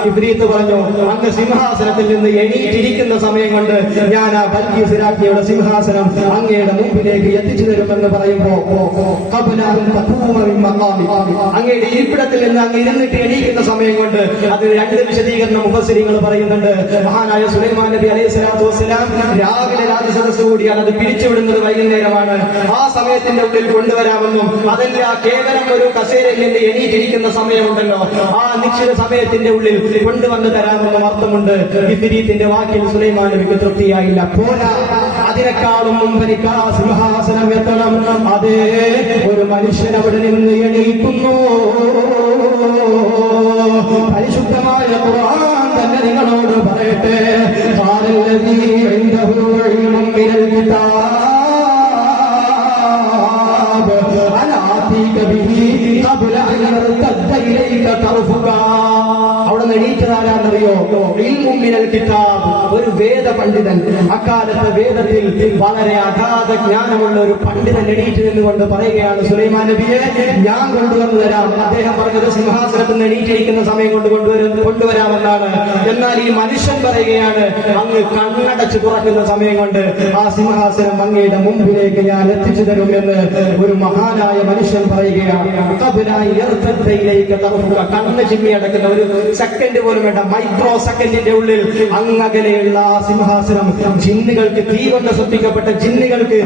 ഇഫ്രീത്ത് പറഞ്ഞു, അങ്ങ് സിംഹാസനത്തിൽ നിന്ന് എണീറ്റിരിക്കുന്ന സമയം കൊണ്ട് ഞാൻ ആ ബൽഖീസ് രാജ്ഞിയുടെ സിംഹാസനം അങ്ങയുടെ മുമ്പിലേക്ക് എത്തിച്ചു തരുമെന്ന് പറയുമ്പോ അങ്ങയുടെ ഇരിപ്പിടത്തിൽ നിന്ന് അങ്ങ് ഇരുന്നിട്ട് എണീക്കുന്ന സമയം കൊണ്ട് അത് രണ്ട് വിശദീകരണം മുഫസ്സിരികൾ പറയുന്നുണ്ട്. മഹാനായ സുലൈമാൻ നബി അലൈഹി സ്വലാത്തു വസ്സലാം രാവിലെ രാജസദസ്സ് കൂടിയാണ്, അത് പിരിച്ചുവിടുന്നത് വൈകുന്നേരമാണ്. ആ സമയത്തിന്റെ ഉള്ളിൽ കൊണ്ടുവരാമെന്നും അതല്ല കേവലം ഒരു കസേരയിൽ നിന്ന് എണീറ്റിരിക്കുന്ന സമയമുണ്ടല്ലോ, ആ നിശ്ചിത സമയത്തിന്റെ ഉള്ളിൽ കൊണ്ടുവന്ന് തരാമെന്നും അർത്ഥമുണ്ട്. ഇഫ്രീത്തിന്റെ വാക്കിൽ സുലൈമാൻ നബിക്ക് തൃപ്തിയായില്ല. പോരാ, അതിനേക്കാളും മുമ്പരിക്കാ സിംഹാസനം എത്തണം. അതേ ഒരു മനുഷ്യൻ അവിടെ നിന്ന് എണീക്കുന്നു. പരിശുദ്ധമായ ഖുർആൻ തന്നെ നിങ്ങളോട് പറയട്ടെ, ഖാലല്ലദീ ഇൻദഹു ഇൽമുൻ മിനൽ കിതാബ് അനാതീക ബിഹി ഖബ്ല അൻ യർതദ്ദ ഇലൈക തർഫുക. അവിടെ എണീറ്റതാരാന്നറിയോ? ഇൽമുൻ മിനൽ കിതാബ്, ഒരു വേദ പണ്ഡിതൻ. അക്കാലത്തെ വേദത്തിൽ വളരെ അഗാധ ജ്ഞാനമുള്ള ഒരു പണ്ഡിതൻ എണീറ്റ് നിന്നുകൊണ്ട് പറയുകയാണ്, സുലൈമാൻ നബിയെ ഞാൻ കൊണ്ടുവന്നു തരാം. അദ്ദേഹം പറഞ്ഞത് സിംഹാസനത്തിൽ നിന്ന് എണീറ്റിരിക്കുന്ന സമയം കൊണ്ട് കൊണ്ടുവരാമെന്നാണ്. എന്നാൽ ഈ മനുഷ്യൻ പറയുകയാണ്, അങ്ങ് കണ്ണടച്ച് തുറക്കുന്ന സമയം കൊണ്ട് ആ സിംഹാസനം അങ്ങയുടെ മുമ്പിലേക്ക് ഞാൻ എത്തിച്ചു തരും എന്ന് ഒരു മഹാനായ മനുഷ്യൻ പറയുകയാണ്. കണ്ണ് ചിമ്മി അടക്കുന്ന ഒരു സെക്കൻഡ് പോലും വേണ്ട, മൈക്രോ സെക്കൻഡിന്റെ ഉള്ളിൽ അങ്ങകലെയുള്ള സിംഹാസനം ജിന്നുകൾക്ക്, തീ കൊണ്ട് സൃഷ്ടിക്കപ്പെട്ട ജിന്നുകൾക്ക്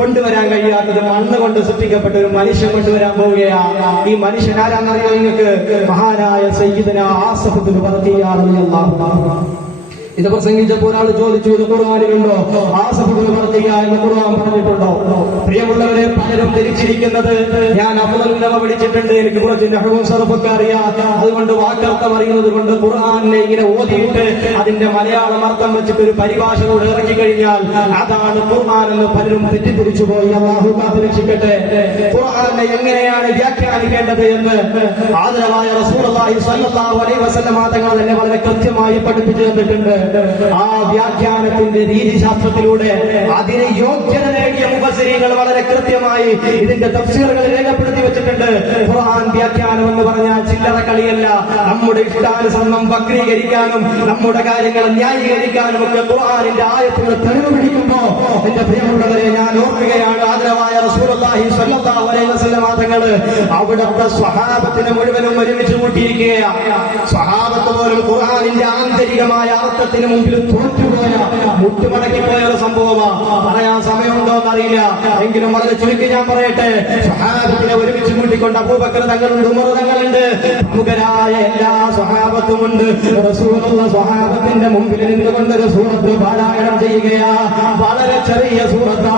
കൊണ്ടുവരാൻ കഴിയാത്തത് മണ്ണ് കൊണ്ട് സൃഷ്ടിക്കപ്പെട്ട ഒരു മനുഷ്യൻ കൊണ്ടുവരാൻ പോവുകയാണ്. ഈ മനുഷ്യൻ ആരാന്നറിയോ നിങ്ങൾക്ക്? മഹാനായ സയ്യിദുനാ ആസിഫ് ഇബ്നു ബർഖിയ്യ റളിയല്ലാഹു അൻഹു. ഇത് പ്രസംഗിച്ചപ്പോൾ ഒരാൾ ചോദിച്ചു, ഇത് ഖുർആനിലുണ്ടോ? ആസിഫ് ഇബ്നു ബർഖിയ്യ എന്ന് ഖുർആൻ പറഞ്ഞിട്ടുണ്ടോ? പ്രിയമുള്ളവരെ, പലരും ധരിച്ചിരിക്കുന്നത് ഞാൻ അഫ്ളൽ ഉലമ പഠിച്ചിട്ടുണ്ട്, എനിക്ക് കുറച്ച് നഹ്വും സർഫൊക്കെ അറിയാം, അതുകൊണ്ട് വാക്കർത്ഥം അറിയുന്നത് കൊണ്ട് ഖുർആനിനെ ഇങ്ങനെ ഓതിയിട്ട് അതിന്റെ മലയാളം അർത്ഥം വെച്ചിട്ട് ഒരു പരിഭാഷ കൂടെ ഇറക്കി കഴിഞ്ഞാൽ അതാണ് ഖുർആൻ എന്ന് പലരും തെറ്റിദ്ധരിച്ചു പോയി. അല്ലാഹു കാത്തുരക്ഷിക്കട്ടെ. ഖുർആനെ എങ്ങനെയാണ് വ്യാഖ്യാനിക്കേണ്ടത് എന്ന് ആദരവായ റസൂലുള്ളാഹി സ്വല്ലല്ലാഹു അലൈഹി വസല്ലം തങ്ങൾ തന്നെ വളരെ കൃത്യമായി പഠിപ്പിച്ചു തന്നിട്ടുണ്ട്. ആ വ്യാഖ്യാനത്തിന്റെ രീതിശാസ്ത്രത്തിലൂടെ അതിന് യോഗ്യത നേടിയ മുഫസ്സിരീങ്ങൾ വളരെ കൃത്യമായി ഇതിന്റെ തഫ്സീറുകൾ രേഖപ്പെടുത്തി വെച്ചിട്ടുണ്ട്. ഖുർആൻ വ്യാഖ്യാനം എന്ന് പറഞ്ഞാൽ ചില്ലറ കളിയല്ല. നമ്മുടെ ഇഷ്ടാനുസരണം വക്രീകരിക്കാനും നമ്മുടെ കാര്യങ്ങൾ ന്യായീകരിക്കാനും ഒക്കെ ഖുർആനിന്റെ ആയത്തുകൾ തെളിവ് പിടിക്കുമ്പോ എന്റെ പ്രിയമുള്ളവരെ ഞാൻ ഓർക്കുകയാണ്, ആദരവായ റസൂലുള്ളാഹി സ്വല്ലല്ലാഹു അലൈഹി വസല്ലം തങ്ങൾ അവിടുത്തെ സ്വഹാബത്തിനെ മുഴുവനും ഒരുമിച്ച് കൂട്ടിയിരിക്കുകയാണ്. സ്വഹാബത്ത് പോലും ഖുർആനിന്റെ ആന്തരികമായ അർത്ഥത്തിന് മുമ്പിൽ തോറ്റുപോയ, മുട്ടുമടക്കിപ്പോയ ഒരു സംഭവമാണ്. പറയാൻ സമയമുണ്ടോ എന്നറിയില്ല, എങ്കിലും വളരെ ചുരുക്കി ഞാൻ പറയട്ടെ. സ്വഹാബത്തിനെ ഒരുമിച്ച് കൂട്ടിക്കൊണ്ട് അബൂബക്കർ തങ്ങളുണ്ട്, ഉമർ തങ്ങളുണ്ട്, പ്രമുഖരായ എല്ലാ സ്വഹാബത്തുമുണ്ട്. റസൂലുള്ള സ്വഹാബത്തിന്റെ മുമ്പിൽ നിന്നുകൊണ്ട് ഒരു സൂറത്ത് പാരായണം ചെയ്യുകയാ. വളരെ ചെറിയ സൂറത്താ,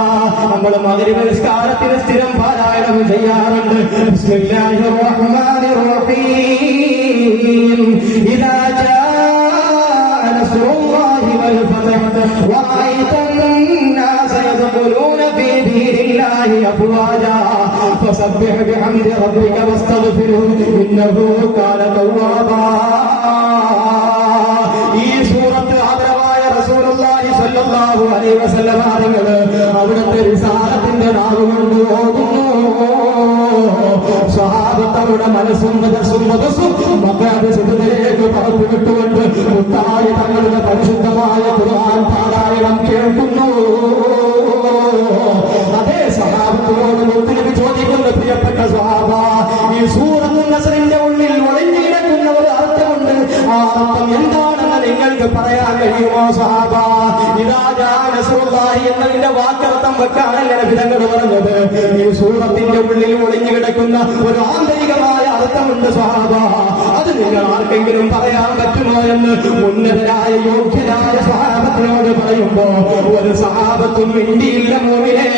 നമ്മൾ മഗ്രിബ് നിസ്കാരത്തിന് സ്ഥിരം പാരായണം ചെയ്യാറുണ്ട്. ബിസ്മില്ലാഹിർ റഹ്മാനിർ റഹീം. ഇദാ ജാഅ നസ്റുല്ലാഹി والفتح ورأيت الناس يدخلون في دين الله أفواجا فسبح بحمد ربك واستغفره إنه كان توابا. ഈ സൂറത്ത് ആദരവായ റസൂലുള്ളാഹി സ്വല്ലല്ലാഹു അലൈഹി വസല്ലം തങ്ങൾ അവിടുത്തെ റിസാലത്തിന്റെ നാവുകൊണ്ട് ഓതുന്നു. സ്വഹാബത്തവരുടെ മനസ്സും മനസ്സും മക്കാദിലേക്ക് പറന്നു വിട്ടുകൊണ്ട് മുത്തായ തങ്ങളുടെ പരിശുദ്ധമായ ഖുർആൻ പാരായണം കേൾക്കുന്നു. അതേ സ്വഹാബത്തോട് മുത്തുനബി ചോദിക്കുന്നു, പ്രിയപ്പെട്ട സ്വഹാബ, ഈ സൂറത്തുൽ നസ്റിന്റെ ഉള്ളിൽ ഒളിഞ്ഞിരിക്കുന്ന ഒരു അർത്ഥമുണ്ട്, ആ അർത്ഥം എന്താണെന്ന് നിങ്ങൾക്ക് പറയാൻ കഴിയുമോ സ്വഹാബ? ഇദാ ജാ നസ്റുല്ലാഹി എന്നതിന്റെ വാക്കർത്ഥം വെക്കാനല്ല നബി തങ്ങൾ പറഞ്ഞത്. ഈ സൂറത്തിന്റെ ഉള്ളിൽ ഒളിഞ്ഞു കിടക്കുന്ന ഒരു ആന്തരികമായ അർത്ഥമുണ്ട് സ്വഹാബ, അത് നിങ്ങൾ ആർക്കെങ്കിലും പറയാൻ പറ്റുമോ എന്ന് ഉന്നതരായ യോഗ്യരായ സ്വഹാബത്തിനോട് പറയുമ്പോ ഒരു സ്വഹാബത്തും ഇന്ത്യയില്ല. മോമിനെ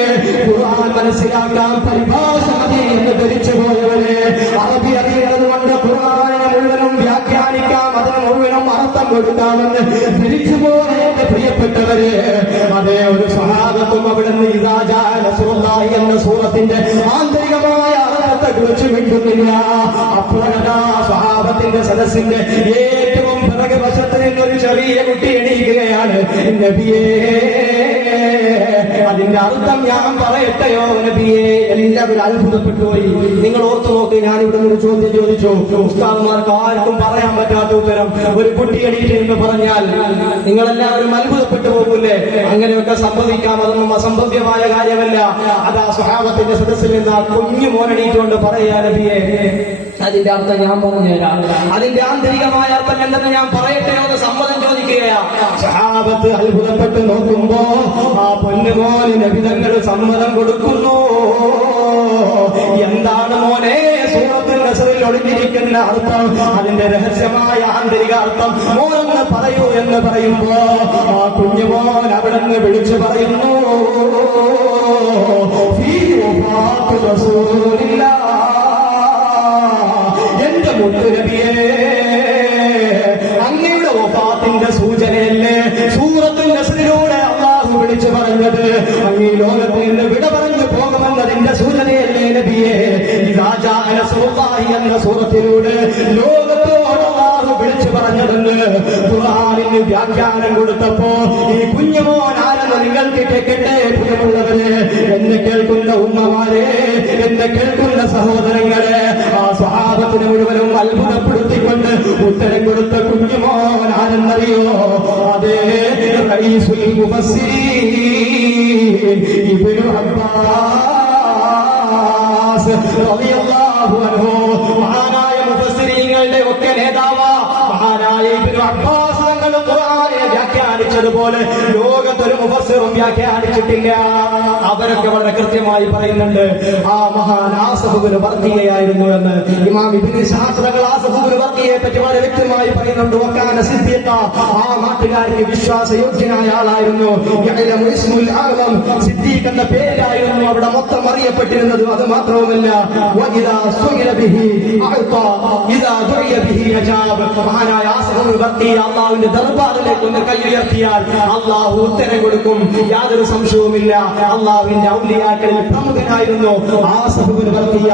ഖുർആൻ മനസ്സിലാക്കാൻ പരിഭാഷ മതി എന്ന് ധരിച്ചു പോയവരെ, അറബി അറിയുന്നത് കൊണ്ട് ഖുർആനിനെ മുഴുവനും വ്യാഖ്യാനിക്കാം, അതിന് മുഴുവനും അർത്ഥം കൊടുക്കാമെന്ന് ധരിച്ചു പോയ എന്റെ പ്രിയപ്പെട്ടവരെ, അതേ ഒരു സ്വഹാബത്തും അവിടുന്ന് ഇദാ ജാ നസ്റുല്ലാഹി എന്ന സൂറത്തിന്റെ ആന്തരികമായ അർത്ഥത്തെ കുറിച്ച് മിണ്ടുന്നില്ല. അപ്പോഴാ സ്വഹാബത്തിന്റെ സദസ്സിന്റെ ഏറ്റവും പിറകെ വശത്ത് നിന്നൊരു ചെറിയ കുട്ടി എണീക്കുകയാണ്. നബിയേ, അതിന്റെ അർത്ഥം ഞാൻ പറയട്ടെയോ നബിയേ? എല്ലാവരും അത്ഭുതപ്പെട്ടു പോയി. നിങ്ങൾ ഓർത്തു നോക്ക്, ഞാൻ ഇവിടെ നിന്ന് ചോദ്യം ചോദിച്ചു, ഉസ്താദ്മാർക്ക് ആർക്കും പറയാൻ പറ്റാത്ത ഉത്തരം. ഒരു കുട്ടി എണീറ്റ് എന്ന് പറഞ്ഞാൽ നിങ്ങളെല്ലാവരും അത്ഭുതപ്പെട്ടു പോകൂലേ? അങ്ങനെയൊക്കെ സംഭവിക്കാം, അതൊന്നും അസംഭവ്യമായ കാര്യമല്ല. അതാ സ്വഹാബത്തിന്റെ സദസ്സിൽ നിന്ന് ആ കുഞ്ഞു മോനെണീറ്റുകൊണ്ട് പറയാ, നബിയേ, അതിന്റെ അർത്ഥം ഞാൻ പറഞ്ഞുതരാം, അതിന്റെ ആന്തരികമായ അർത്ഥം എന്തെന്ന് ഞാൻ പറയട്ടെ എന്ന് സമ്മതം ചോദിക്കുകയാ. സ്വഹാബത്ത് അത്ഭുതപ്പെട്ട് നോക്കുമ്പോ ആ പൊന്നുമോന് നബി തങ്ങൾ സമ്മതം കൊടുക്കുന്നു. എന്താണ് മോനെ സൂറത്തുൽ നസ്റിൽ ഒളിഞ്ഞിരിക്കുന്ന അർത്ഥം, അതിന്റെ രഹസ്യമായ ആന്തരിക അർത്ഥം മോനെന്ന് പറയൂ എന്ന് പറയുമ്പോ ആ കുഞ്ഞുമോൻ അവിടെ നിന്ന് വിളിച്ചു പറയുന്നു, ഫീ വഫാത്തു റസൂലില്ലാഹ്, എന്റെ മുത്തുനബിയേ, അങ്ങയുടെ വഫാത്തിന്റെ സൂചനയല്ലേ സൂറത്തുൽ നസ്റിലൂടെ അല്ലാഹു വിളിച്ചു പറഞ്ഞത്? അങ്ങ് ഈ ലോകത്തിൽ നിന്ന് വിട പറഞ്ഞു പോകുമെന്നതിന്റെ സൂചനയല്ലേ നബിയേ? ഇദാ ജാ നസ്റുല്ലാഹി എന്ന സൂറത്തിലൂടെ ലോകത്തോട് അല്ലാഹു വിളിച്ചു പറഞ്ഞതെന്ന് ഖുർആനിന് വ്യാഖ്യാനം കൊടുത്തപ്പോ ഈ കുഞ്ഞുമോൻ ആരെന്ന് നിങ്ങൾക്ക് കേൾക്കട്ടെ പ്രിയമുള്ളവരെ, എന്നെ കേൾക്കുന്ന ഉമ്മമാരെ, എന്നെ കേൾക്കുന്ന സഹോദരങ്ങളെ, ആ സ്വഹാബത്തിന് മുഴുവനും അത്ഭുതപ്പെടുത്തിക്കൊണ്ട് ഉത്തരം കൊടുത്ത കുഞ്ഞുമോൻ ആരെന്നറിയോ? അതേ റഈസുൽ മുഫസ്സിരീൻ ഇബ്നു അബ്ബാസ് റളിയല്ലാഹു അൻഹു, മഹാനായ മുഫസ്സിരീങ്ങളുടെ ഒക്കെ നേതാവാ മഹാനായ ഇബ്നു അബ്ബാസ് തങ്ങൾ ഖുർആനെ വ്യാഖ്യാനിച്ചതുപോലെ ലോകത്തൊരു മുഫസ്സിറും വ്യാഖ്യാനിച്ചിട്ടില്ല. അവരൊക്കെ വളരെ കൃത്യമായി പറയുന്നുണ്ട്, ആ മഹാൻ ആസഫുബ്നു ബർഖിയയായിരുന്നു എന്ന്. ഇമാം ഇബ്നു ഇസ്ഹാഖ് തങ്ങൾ ആസഫുബ്നു ബർഖിയയെ പറ്റി വളരെ വ്യക്തമായി പറയുന്നുണ്ട്. വകാന സിദ്ദീഖ, ആ നാട്ടുകാർക്ക് വിശ്വാസയോഗ്യനായ ആളായിരുന്നു. യഅലമു ഇസ്മുൽ അഅ്ലം, സിദ്ദീഖ് എന്ന പേരായിരുന്നു അവിടെ മൊത്തം അറിയപ്പെട്ടിരുന്നത്. അത് മാത്രവുമല്ല, വഇദാ സുഇല ബിഹി അഅത ഇദാ ദുഇയ ബിഹി അജാബ്, മഹാനായ ആസഫുബ്നു ബർഖിയ അല്ലാഹുവിന്റെ ദർബാറിലേക്ക് ഒന്ന് കൈയുയർത്തിയാൽ അല്ലാഹു ഉത്തരം കൊടുക്കും, യാതൊരു സംശയവുമില്ല. അല്ലാഹുവിന്റെ ഔലിയാക്കളിൽ പ്രമുഖനായിരുന്നു ആസഫുബ്നു ബർഖിയ.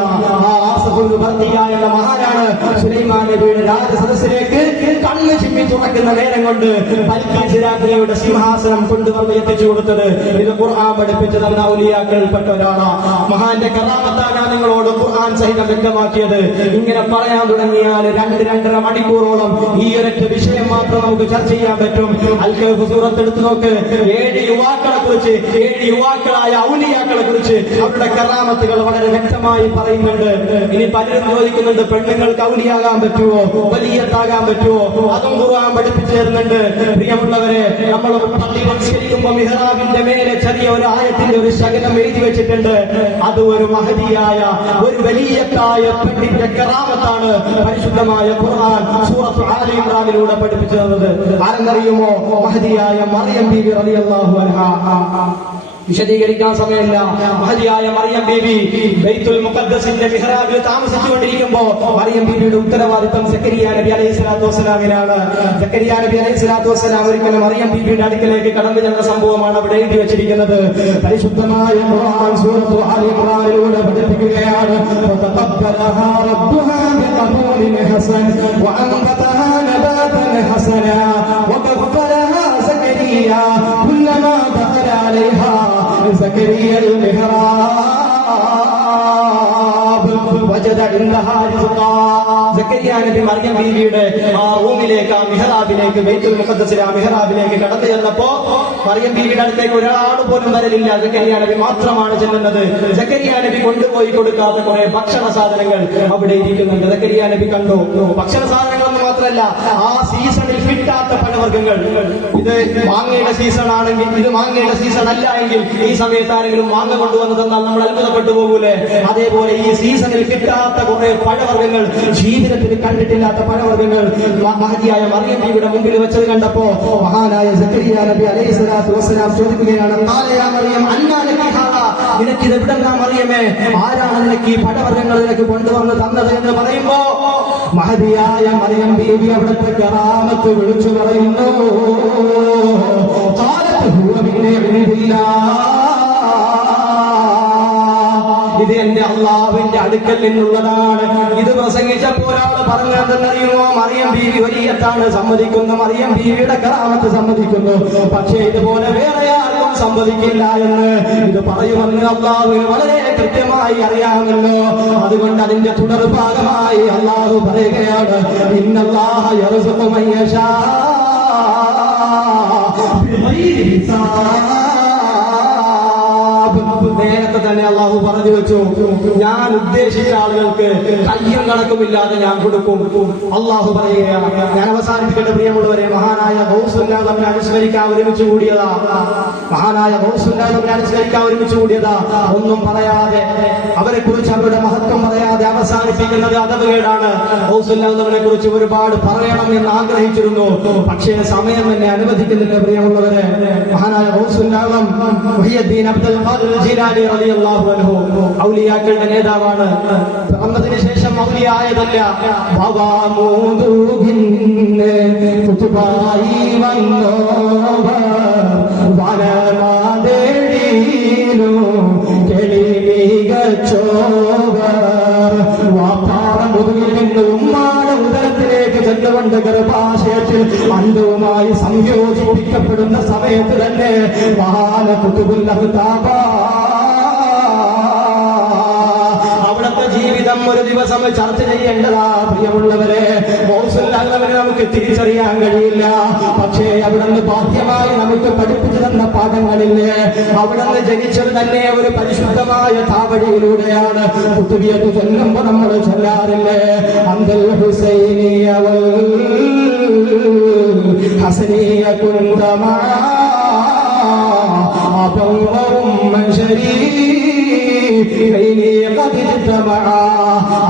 ആ ആസഫുബ്നു ബർഖിയ എന്ന മഹാനാണ് സുലൈമാൻ നബിയുടെ രാജസദസ്സിലേക്ക് കണ്ണ് ചിമ്മി തുറക്കുന്ന നേരം കൊണ്ട് ബൽഖീസ് രാജ്ഞിയുടെ സിംഹാസനം കൊണ്ടുവന്ന് എത്തിച്ചു കൊടുത്തത്. ഇത് ഖുർആൻ പഠിപ്പിച്ചു തന്ന ഔലിയാക്കളിൽപ്പെട്ട ഒരാളാണ്. മഹാന്റെ കറാമത്താണ് ഞാൻ നിങ്ങളോട് ഖുർആൻ സഹിതം വ്യക്തമാക്കിയത്. ഇങ്ങനെ പറയാൻ തുടങ്ങിയാൽ 2-2.5 മണിക്കൂറോളം ഈ ഒരൊറ്റ വിഷയം മാത്രം നമുക്ക് ചർച്ച ചെയ്യാൻ പറ്റും. അൽ കഹ്ഫ് സൂറത്ത് എടുത്തു നോക്ക്, 7 യുവാക്കളെ കുറിച്ച്, 7 യുവാക്കളായ ഔലിയാക്കളെ കുറിച്ച് അവരുടെ കറാമത്തുകൾ വളരെ വ്യക്തമായി പറയുന്നുണ്ട്. ഇനി പലരും ചോദിക്കുന്നുണ്ട്, പെണ്ണുങ്ങൾക്ക് ഔലിയാകാൻ പറ്റുമോ, വലിയത്താകാൻ പറ്റുമോ? അതും ഖുർആൻ പഠിപ്പിച്ചു തരുന്നുണ്ട്. പ്രിയമുള്ളവരെ, നമ്മൾ പള്ളി നമസ്കരിക്കുമ്പോൾ മിഹ്റാബിന്റെ മേലെ ചെറിയ ഒരു ആയത്തിന്റെ ഒരു ശകലം എഴുതി വെച്ചിട്ടുണ്ട്. അത് ഒരു മഹദിയായ, ഒരു വലിയത്തായ പെണ്ണിന്റെ കറാമത്താണ് പരിശുദ്ധമായ ഖുർആൻ സൂറത്ത് ആലി ഇംറാനിലൂടെ പഠിപ്പിച്ചു തന്നത്. ആരെന്നറിയുമോ? മഹദിയായ മറിയം ബീവി റളിയല്ലാഹു അൻഹാ. വിശദീകരിക്കാൻ സമയമില്ല. മഹദിയായ മറിയം ബീവി ബൈത്തുൽ മുഖദ്ദസിന്റെ മിഹ്റാബിൽ താമസിച്ചുകൊണ്ടിരിക്കുമ്പോൾ മറിയം ബീവിയുടെ ഉത്തരവാദിത്തം സക്കരിയ നബി അലൈഹി സ്വലാത്തു വസ്സലാമിനാണ്. സക്കരിയ നബി അലൈഹി സ്വലാത്തു വസ്സലാം ഒരിക്കലും മറിയം ബീവിയുടെ അടുക്കലേക്ക് കടന്നു ചെന്ന സംഭവമാണ് അവിടെ എഴുതി വെച്ചിരിക്കുന്നത്. പരിശുദ്ധമായ ഖുർആൻ സൂറത്തു ആലി ഇംറാനിലൂടെ പഠിപ്പിക്കുകയാണ്. ഫതഖബ്ബലഹാ റബ്ബുഹാ ബിഖബൂലിൻ ഹസൻ വഅൻബതഹാ നബാതൻ ഹസനാ വകഫലഹാ സക്കരിയ കുല്ലമാ ദഖല അലൈഹാ സക്കരിയ المحراب وجد عندها رزقا. സക്കരിയ നബി മറിയം ബീവിയുടെ ആ റൂമിലേക്ക്, ആ മിഹ്റാബിലേക്ക്, ബൈത്തുൽ മുഖദ്ദസിലെ ആ മിഹ്റാബിലേക്ക് കടന്നു ചെന്നപ്പോ മറിയം ബീവിയുടെ അടുത്തേക്ക് ഒരാൾ പോലും വരലില്ല. സക്കരിയ നബി മാത്രമാണ് ചെല്ലുന്നത്. സക്കരിയ നബി കൊണ്ടുപോയി കൊടുക്കാത്ത കുറെ ഭക്ഷണ സാധനങ്ങൾ അവിടെ ഇരിക്കുന്നുണ്ട്. സക്കരിയ നബി കണ്ടു. ഭക്ഷണ സാധനങ്ങളൊന്നും മാത്രമല്ല, ആ സീസണിൽ കിട്ടാത്ത പഴവർഗ്ഗങ്ങൾ. ഇത് മാങ്ങയുടെ സീസൺ ആണെങ്കിൽ, ഇത് മാങ്ങയുടെ സീസൺ അല്ല എങ്കിൽ ഈ സമയത്ത് ആരെങ്കിലും മാങ്ങ കൊണ്ടുവന്ന് തന്നാൽ നമ്മൾ അത്ഭുതപ്പെട്ടു പോകൂലേ? അതേപോലെ ഈ സീസണിൽ കിട്ടാത്ത കുറെ പഴവർഗ്ഗങ്ങൾ, ജീവിതത്തിൽ കണ്ടിട്ടില്ലാത്ത പഴവർഗ്ഗങ്ങൾ മഹദിയായ മറിയം ബീവിയുടെ മുമ്പിൽ വെച്ചത് കണ്ടപ്പോ മഹാനായ സക്കരിയ നബി അലൈഹി സ്വലാത്തു വസ്സലാം ചോദിക്കുകയാണ്, നിനക്കിത് എവിടെന്നാ മറിയമേ? ആരാണ് നിനക്ക് ഈ പഴവർഗ്ഗങ്ങൾ നിനക്ക് കൊണ്ടുവന്ന് തന്നത് എന്ന് പറയുമ്പോ മഹദിയായ മറിയം ബീവി അവിടുത്തെ കറാമത്ത് വിളിച്ചു പറയുന്നു, ഇത് എന്റെ അള്ളാഹുവിന്റെ അടുക്കൽ നിന്നുള്ളതാണ്. ഇത് പ്രസംഗിച്ചപ്പോൾ ഒരാൾ പറഞ്ഞതെന്നറിയുമോ? മറിയം ബീവി വലിയത്താണ്, സമ്മതിക്കുന്നു. മറിയം ബീവിയുടെ കറാമത്ത് സമ്മതിക്കുന്നു. പക്ഷേ ഇതുപോലെ വേറെ ആർക്കും സമ്മതിക്കില്ല എന്ന് ഇത് പറയുമെന്ന് അള്ളാഹുവിന് വളരെ കൃത്യമായി അറിയാമല്ലോ. അതുകൊണ്ട് അതിന്റെ തുടർഭാഗമായി അള്ളാഹു പറയുകയാണ്, ഇന്നല്ലാഹ യർസുഖു മൻ യശാ ബിഗൈരി ഹിസാബ്. നേരത്തെ തന്നെ അള്ളാഹു പറഞ്ഞു വെച്ചു, ഞാൻ ഉദ്ദേശിച്ച ആളുകൾക്ക് കയ്യും കണക്കുമില്ലാതെ ഞാൻ കൊടുക്കും. അള്ളാഹു പറയുകയാണ്. ഞാൻ അവസാനിപ്പിക്കേണ്ട പ്രിയമുള്ളവരെ, മഹാനായ ഗൗസുല്ലാഹ് തമ്മിൽ അനുസ്മരിക്കാൻ ഒരുമിച്ച് കൂടിയതാ. മഹാനായ ഗൗസുല്ലാഹ് തമ്മിൽ അനുസ്മരിക്കാൻ ഒരുമിച്ച് കൂടിയതാ. ഒന്നും പറയാതെ, അവരെ കുറിച്ച് അവരുടെ മഹത്വം പറയാതെ അവസാനിപ്പിക്കുന്നത് അദബുകേടാണ്. ഗൗസുല്ലാഹ് തമ്മിനെ കുറിച്ച് ഒരുപാട് പറയണം എന്ന് ആഗ്രഹിച്ചിരുന്നു. പക്ഷേ സമയം എന്നെ അനുവദിക്കുന്നില്ല പ്രിയമുള്ളവരെ. മഹാനായ ഗൗസുല്ലാഹ് മുഹിയുദ്ദീൻ അബ്ദുൽ ഖാദിർ ജീലാനി റളിയല്ലാഹു അൻഹു ഔലിയാക്കളുടെ നേതാവാണ്. പിറന്നതിന് ശേഷം ഔലിയായതല്ല. ഭവാമൂദുഹിന്നെ കുതുബായി വന്നോവർ വനമാദേടീനു കെളിമികച്ചോവർ. വാപ്പാറ മുതുകിൽ നിന്ന് ഉമ്മാടെ ഉദരത്തിലേക്ക് ചെന്നുകൊണ്ട് ഗർഭാശയത്തിൽ അന്തവുമായി സംയോജിപ്പിക്കപ്പെടുന്ന സമയത്ത് തന്നെ മഹാന കുതുബുൽ അഹ്താബ അവിടുത്തെ ജീവിതം ഒരു ദിവസം ചർച്ച ചെയ്യേണ്ടതാ പ്രിയമുള്ളവരെ. ഗൗസുല്ലാഹ് നമുക്ക് തിരിച്ചറിയാൻ കഴിയില്ല. പക്ഷേ അവിടുന്ന് ബാഹ്യമായി നമുക്ക് പഠിപ്പിച്ചു തന്ന പാഠങ്ങളില്ലേ? അവിടുന്ന് ജനിച്ചത് തന്നെ ഒരു പരിശുദ്ധമായ താവഴിയിലൂടെയാണ്. കുത്തുബിയത്ത് ചൊല്ലുമ്പോ നമ്മൾ ചൊല്ലാറില്ലേ, അന്തൽ ഹുസൈനിയ വൽ ഹസനിയ കുന്തമാ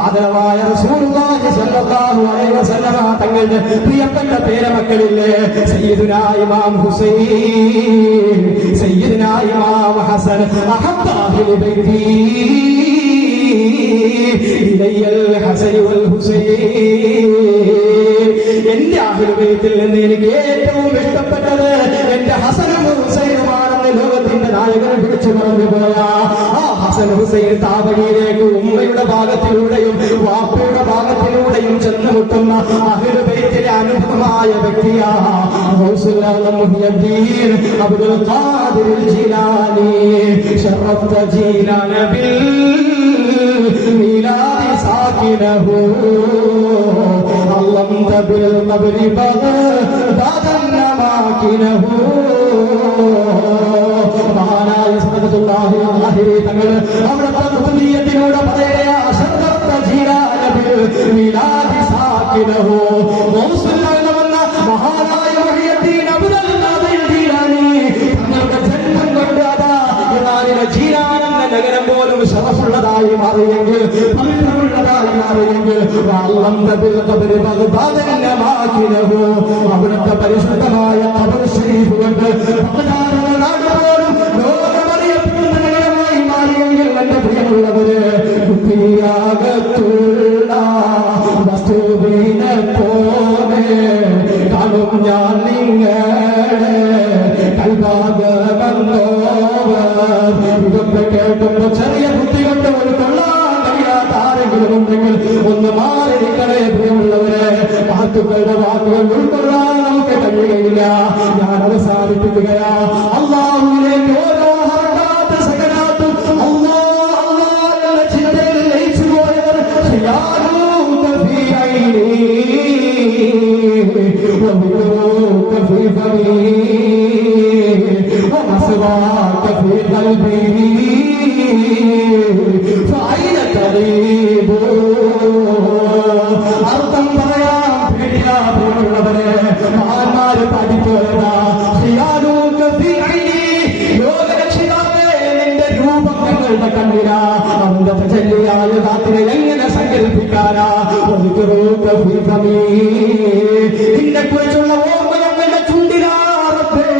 ആദരവായ റസൂലുള്ളാഹി സ്വല്ലല്ലാഹു അലൈഹി വസല്ലമ തങ്ങളുടെ പ്രിയപ്പെട്ട പേരമക്കളില്ലേ, സയ്യിദുനാ ഇമാം ഹുസൈൻ, സയ്യിദുനാ ഇമാം ഹസൻ, അഹബ്ബ അഹ്ലി ബൈതി ഇലയ്യൽ ഹസൻ വൽ ഹുസൈൻ. എന്റെ അഹ്ലു ബൈത്തിൽ നിന്ന് എനിക്ക് ഏറ്റവും ഇഷ്ടപ്പെട്ടത് എന്റെ ഹസനും ഹുസൈനുമാണെന്ന് ലോകത്തിന്റെ നായകനെ വിളിച്ചു പറഞ്ഞു പോയ ആ ഹസൻ ഹുസൈൻ താവഴിയിലേക്ക് ഉമ്മയുടെ ഭാഗത്തിലൂടെയും വാപ്പയുടെ ഭാഗത്തിലൂടെയും ചെന്നുമുട്ടുന്ന അഹ്ലു ബൈത്തിലെ അനുഭവമായ വ്യക്തിയാ ഗൗസുല്ലാഹ് മുഹിയുദ്ദീൻ അബ്ദുൽ ഖാദിർ ജീലാനി. ശറഫ്ത ജീലാന ബിൽ മീലാദി സാകിനഹു അല്ലംത ബിൽ ഖബ്രി ബഗദാദൻ നമാകിനഹു. മഹാനായ സദഖത്തുല്ലാഹി അലൈഹി തങ്ങൾ അവിടുത്തെ കുതുബിയത്തിലൂടെ പറയുകയാ, ശറഫ്ത ജീലാന ബിൽ മീലാദി സാകിനഹു. ഗൗസുല്ലാഹ് വന്ന മഹാനായ മുഹിയുദ്ദീൻ അബ്ദുൽ ഖാദിർ ജീലാനി തങ്ങളുടെ ജന്മം കൊണ്ട് അതാ ഇറാനിലെ ജീലാൻ എന്ന നഗരം പോലും ശറഫുള്ളതായി മാറിയെങ്കിൽ, പവിത്രമുള്ളതായി മാറിയെങ്കിൽ അവിടുത്തെ പരിശുദ്ധമായ ഖബർ ശരീഫ് കൊണ്ട് നാട് പോലും ലോകമറിയ കേൾക്കുമ്പോ ചെറിയ ബുദ്ധി കൊണ്ട് ഉൾക്കൊള്ളാൻ കഴിയാത്ത ആരെങ്കിലും ഉണ്ടെങ്കിൽ ഒന്ന് മാറി നിൽക്കണേ പ്രിയമുള്ളവരെ. മഹത്തുക്കളുടെ വാക്കുകൾ ഉൾക്കൊള്ളാൻ നമുക്ക് കഴിയുകയില്ല. ഞാൻ അവസാനിപ്പിക്കുകയാ. അല്ലാഹുവിലേക്ക് ഓരോ ഹർക്കാത്ത് സകരാത്തും അല്ലാഹ് ചിന്തയിൽ ലയിച്ചു പോയവർ ഖിയാലൂക ഫീ ഐനി വബിറൂക ഫീ ഫമീ വമസ്വാക ഫീ ഖൽബി ഫഅയ്ന തഗീബൂ. അർത്ഥം പറയാൻ പേടിയാവുള്ളവരെ മഹാന്മാര് പഠിപ്പോയതാ. ഖിയാലൂക ഫീ ഐനി, ലോകരക്ഷിതാവേ നിന്റെ രൂപം ഞങ്ങളുടെ കണ്ണിലാ. അവന്റെ തജല്ലിയായ ദാത്തിനെ എങ്ങനെ സങ്കല്പിക്കാനാ? വദിക്റൂക ഫീ ഫമീ, നിന്നെ കുറിച്ചുള്ള ഓർമ്മ ഞങ്ങളുടെ ചുണ്ടിലാ റബ്ബേ.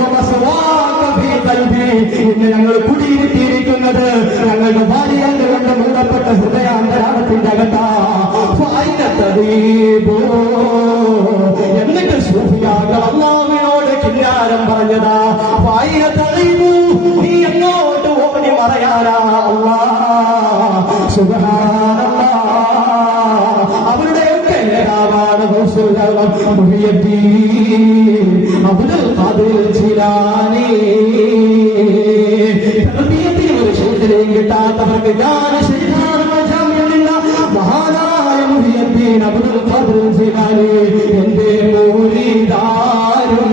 വമസ്വാക ഫീ ഖൽബി, ഇന്ന് ഞങ്ങൾ കുടിയിരുത്തിയിരിക്കുന്നത് ഞങ്ങളുടെ ഭാര്യകൾ കൊണ്ട് മൂടപ്പെട്ട ഹൃദയാന്തരാളത്തിന്റെ അകത്താ. ഫഅയ്ന തഗീബൂ, എന്നിട്ട് സൂഫിയാക്കൾ അല്ലാഹുവിനോട് കിന്നാരം പറഞ്ഞതാ. ഫഅയ്ന തഗീബൂ, നീ എങ്ങോട്ട് ഓടി മറയാനാ അല്ലാഹ്. സുബ്ഹാനല്ലാഹ്, അവരുടെയൊക്കെ നേതാവാണ് മുഹിയുദ്ദീൻ അബ്ദുൽ ഖാദിർ ജീലാനി. തർബിയത്തിന് ഒരു ശൂദ്രയും കിട്ടാത്തവർക്ക് മഹാനായ മുഹിയുദ്ദീൻ അബ്ദുൽ ഖാദിർ ജീലാനി. എന്റെ മൂരിദാരും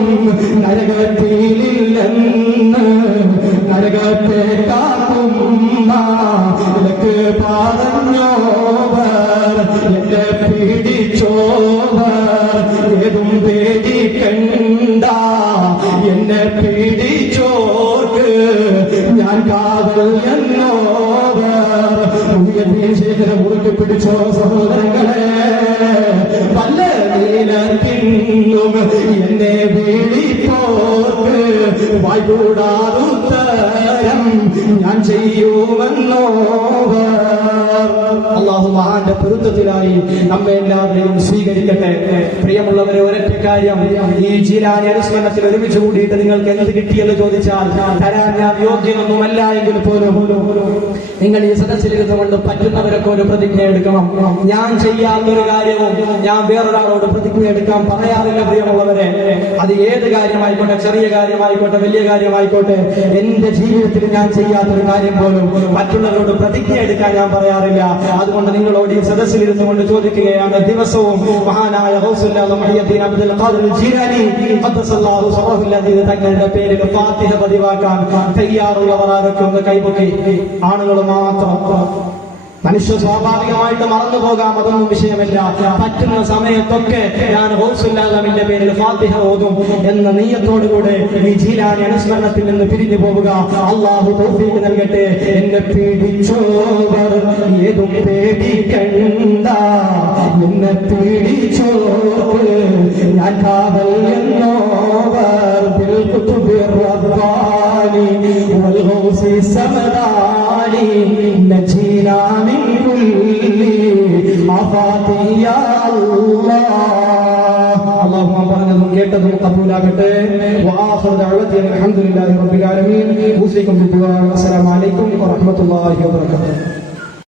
നരകത്തിലില്ലെന്ന് നരകത്തെ കാക്കും നിനക്ക് പറഞ്ഞോവർ, എന്നെ പീഡിച്ചോവർ ഏതും പേടിക്കണ്ട. എന്നെ പീഡിച്ചോർക്ക് ഞാൻ കാവൽ എന്നോവർ. ശേഖരം മുറുക്കി പിടിച്ചോ സഹോദരങ്ങളെ. പല നീലത്തിന്നും എന്നെ വീടിപ്പോർക്ക് വായ്പൂടാതുത്തരം ഞാൻ ചെയ്യുമെന്നോവർ. അല്ലാഹു മഹാന്റെ പൊരുത്തത്തിലായി നമ്മെ എല്ലാവരെയും സ്വീകരിക്കട്ടെ. പ്രിയമുള്ളവരെ, ഒരൊറ്റ കാര്യം, ഈ ജീലാനി അനുസ്മരണത്തിൽ ഒരുമിച്ച് കൂടിയിട്ട് നിങ്ങൾക്ക് എന്ത് കിട്ടിയെന്ന് ചോദിച്ചാൽ തരാൻ ഞാൻ യോഗ്യനൊന്നുമല്ല എങ്കിൽ പോലും നിങ്ങൾ ഈ സദസ്സിലിരുന്നു കൊണ്ട് പറ്റുന്നവരൊക്കെ ഒരു പ്രതിജ്ഞ എടുക്കണം. ഞാൻ ചെയ്യാത്തൊരു കാര്യവും ഞാൻ വേറൊരാളോട് പ്രതിജ്ഞ എടുക്കാൻ പറയാറില്ല പ്രിയമുള്ളവരെ. അത് ഏത് കാര്യമായിക്കോട്ടെ, ചെറിയ കാര്യമായിക്കോട്ടെ, വലിയ കാര്യമായിക്കോട്ടെ, എന്റെ ജീവിതത്തിൽ ഞാൻ ചെയ്യാത്തൊരു കാര്യം പോലും മറ്റുള്ളവരോട് പ്രതിജ്ഞ എടുക്കാൻ ഞാൻ പറയാറില്ല. അതുകൊണ്ട് നിങ്ങളോട് ഈ സദസ്സിലിരുന്നു കൊണ്ട് ചോദിക്കുകയാണ്, ദിവസവും മഹാനായ ഗൗസുൽ മുഹിയുദ്ദീൻ അബ്ദുൽ ഖാദിർ ജീലാനി ഖദ്ദസല്ലാഹു സറഹുൽ അദീദ് തങ്ങളുടെ പേരിൽ ഫാത്തിഹ പതിവാക്കാൻ തയ്യാറുള്ളവർ ആരൊക്കെ ഒന്ന് കൈപൊക്കി. ആണുങ്ങൾ മാത്രം. മനുഷ്യ സ്വാഭാവികമായിട്ട് മറന്നു പോകാം, അതൊന്നും വിഷയമല്ല. പറ്റുന്ന സമയത്തൊക്കെ ഞാൻ ഗൗസുല്ലാമിന്റെ പേരിൽ ഫാത്തിഹ ഓതും എന്ന നീയത്തോടുകൂടെ ഈ ജീലാനി അനുസ്മരണത്തിൽ നിന്ന് പിരിഞ്ഞു പോവുക. അല്ലാഹു തൗഫീഖ് നൽകട്ടെ. എന്നെ പീഡിച്ചോവർ ഏതും പേടിക്കണ്ട. എന്നെ പീഡിച്ചോവർ ഞാൻ കാവൽ എന്നോവർ. ബിൽ ഖുതുബിർ റബ്ബാനി വൽ ഗൗസി സമദാനി നജീനാ മിൻ കുല്ലി ആഫാതി യാ അല്ലാഹ്. അല്ലാഹു പറഞ്ഞതും കേട്ടതും ഖബൂലാകട്ടെ. വആഖിറു ദഅവതി അൽഹംദുലില്ലാഹി റബ്ബിൽ ആലമീൻ. ഉസീകും ബിദ്ദുആ. അസ്സലാമു അലൈക്കും വറഹ്മത്തുള്ളാഹി വബറകാതുഹു.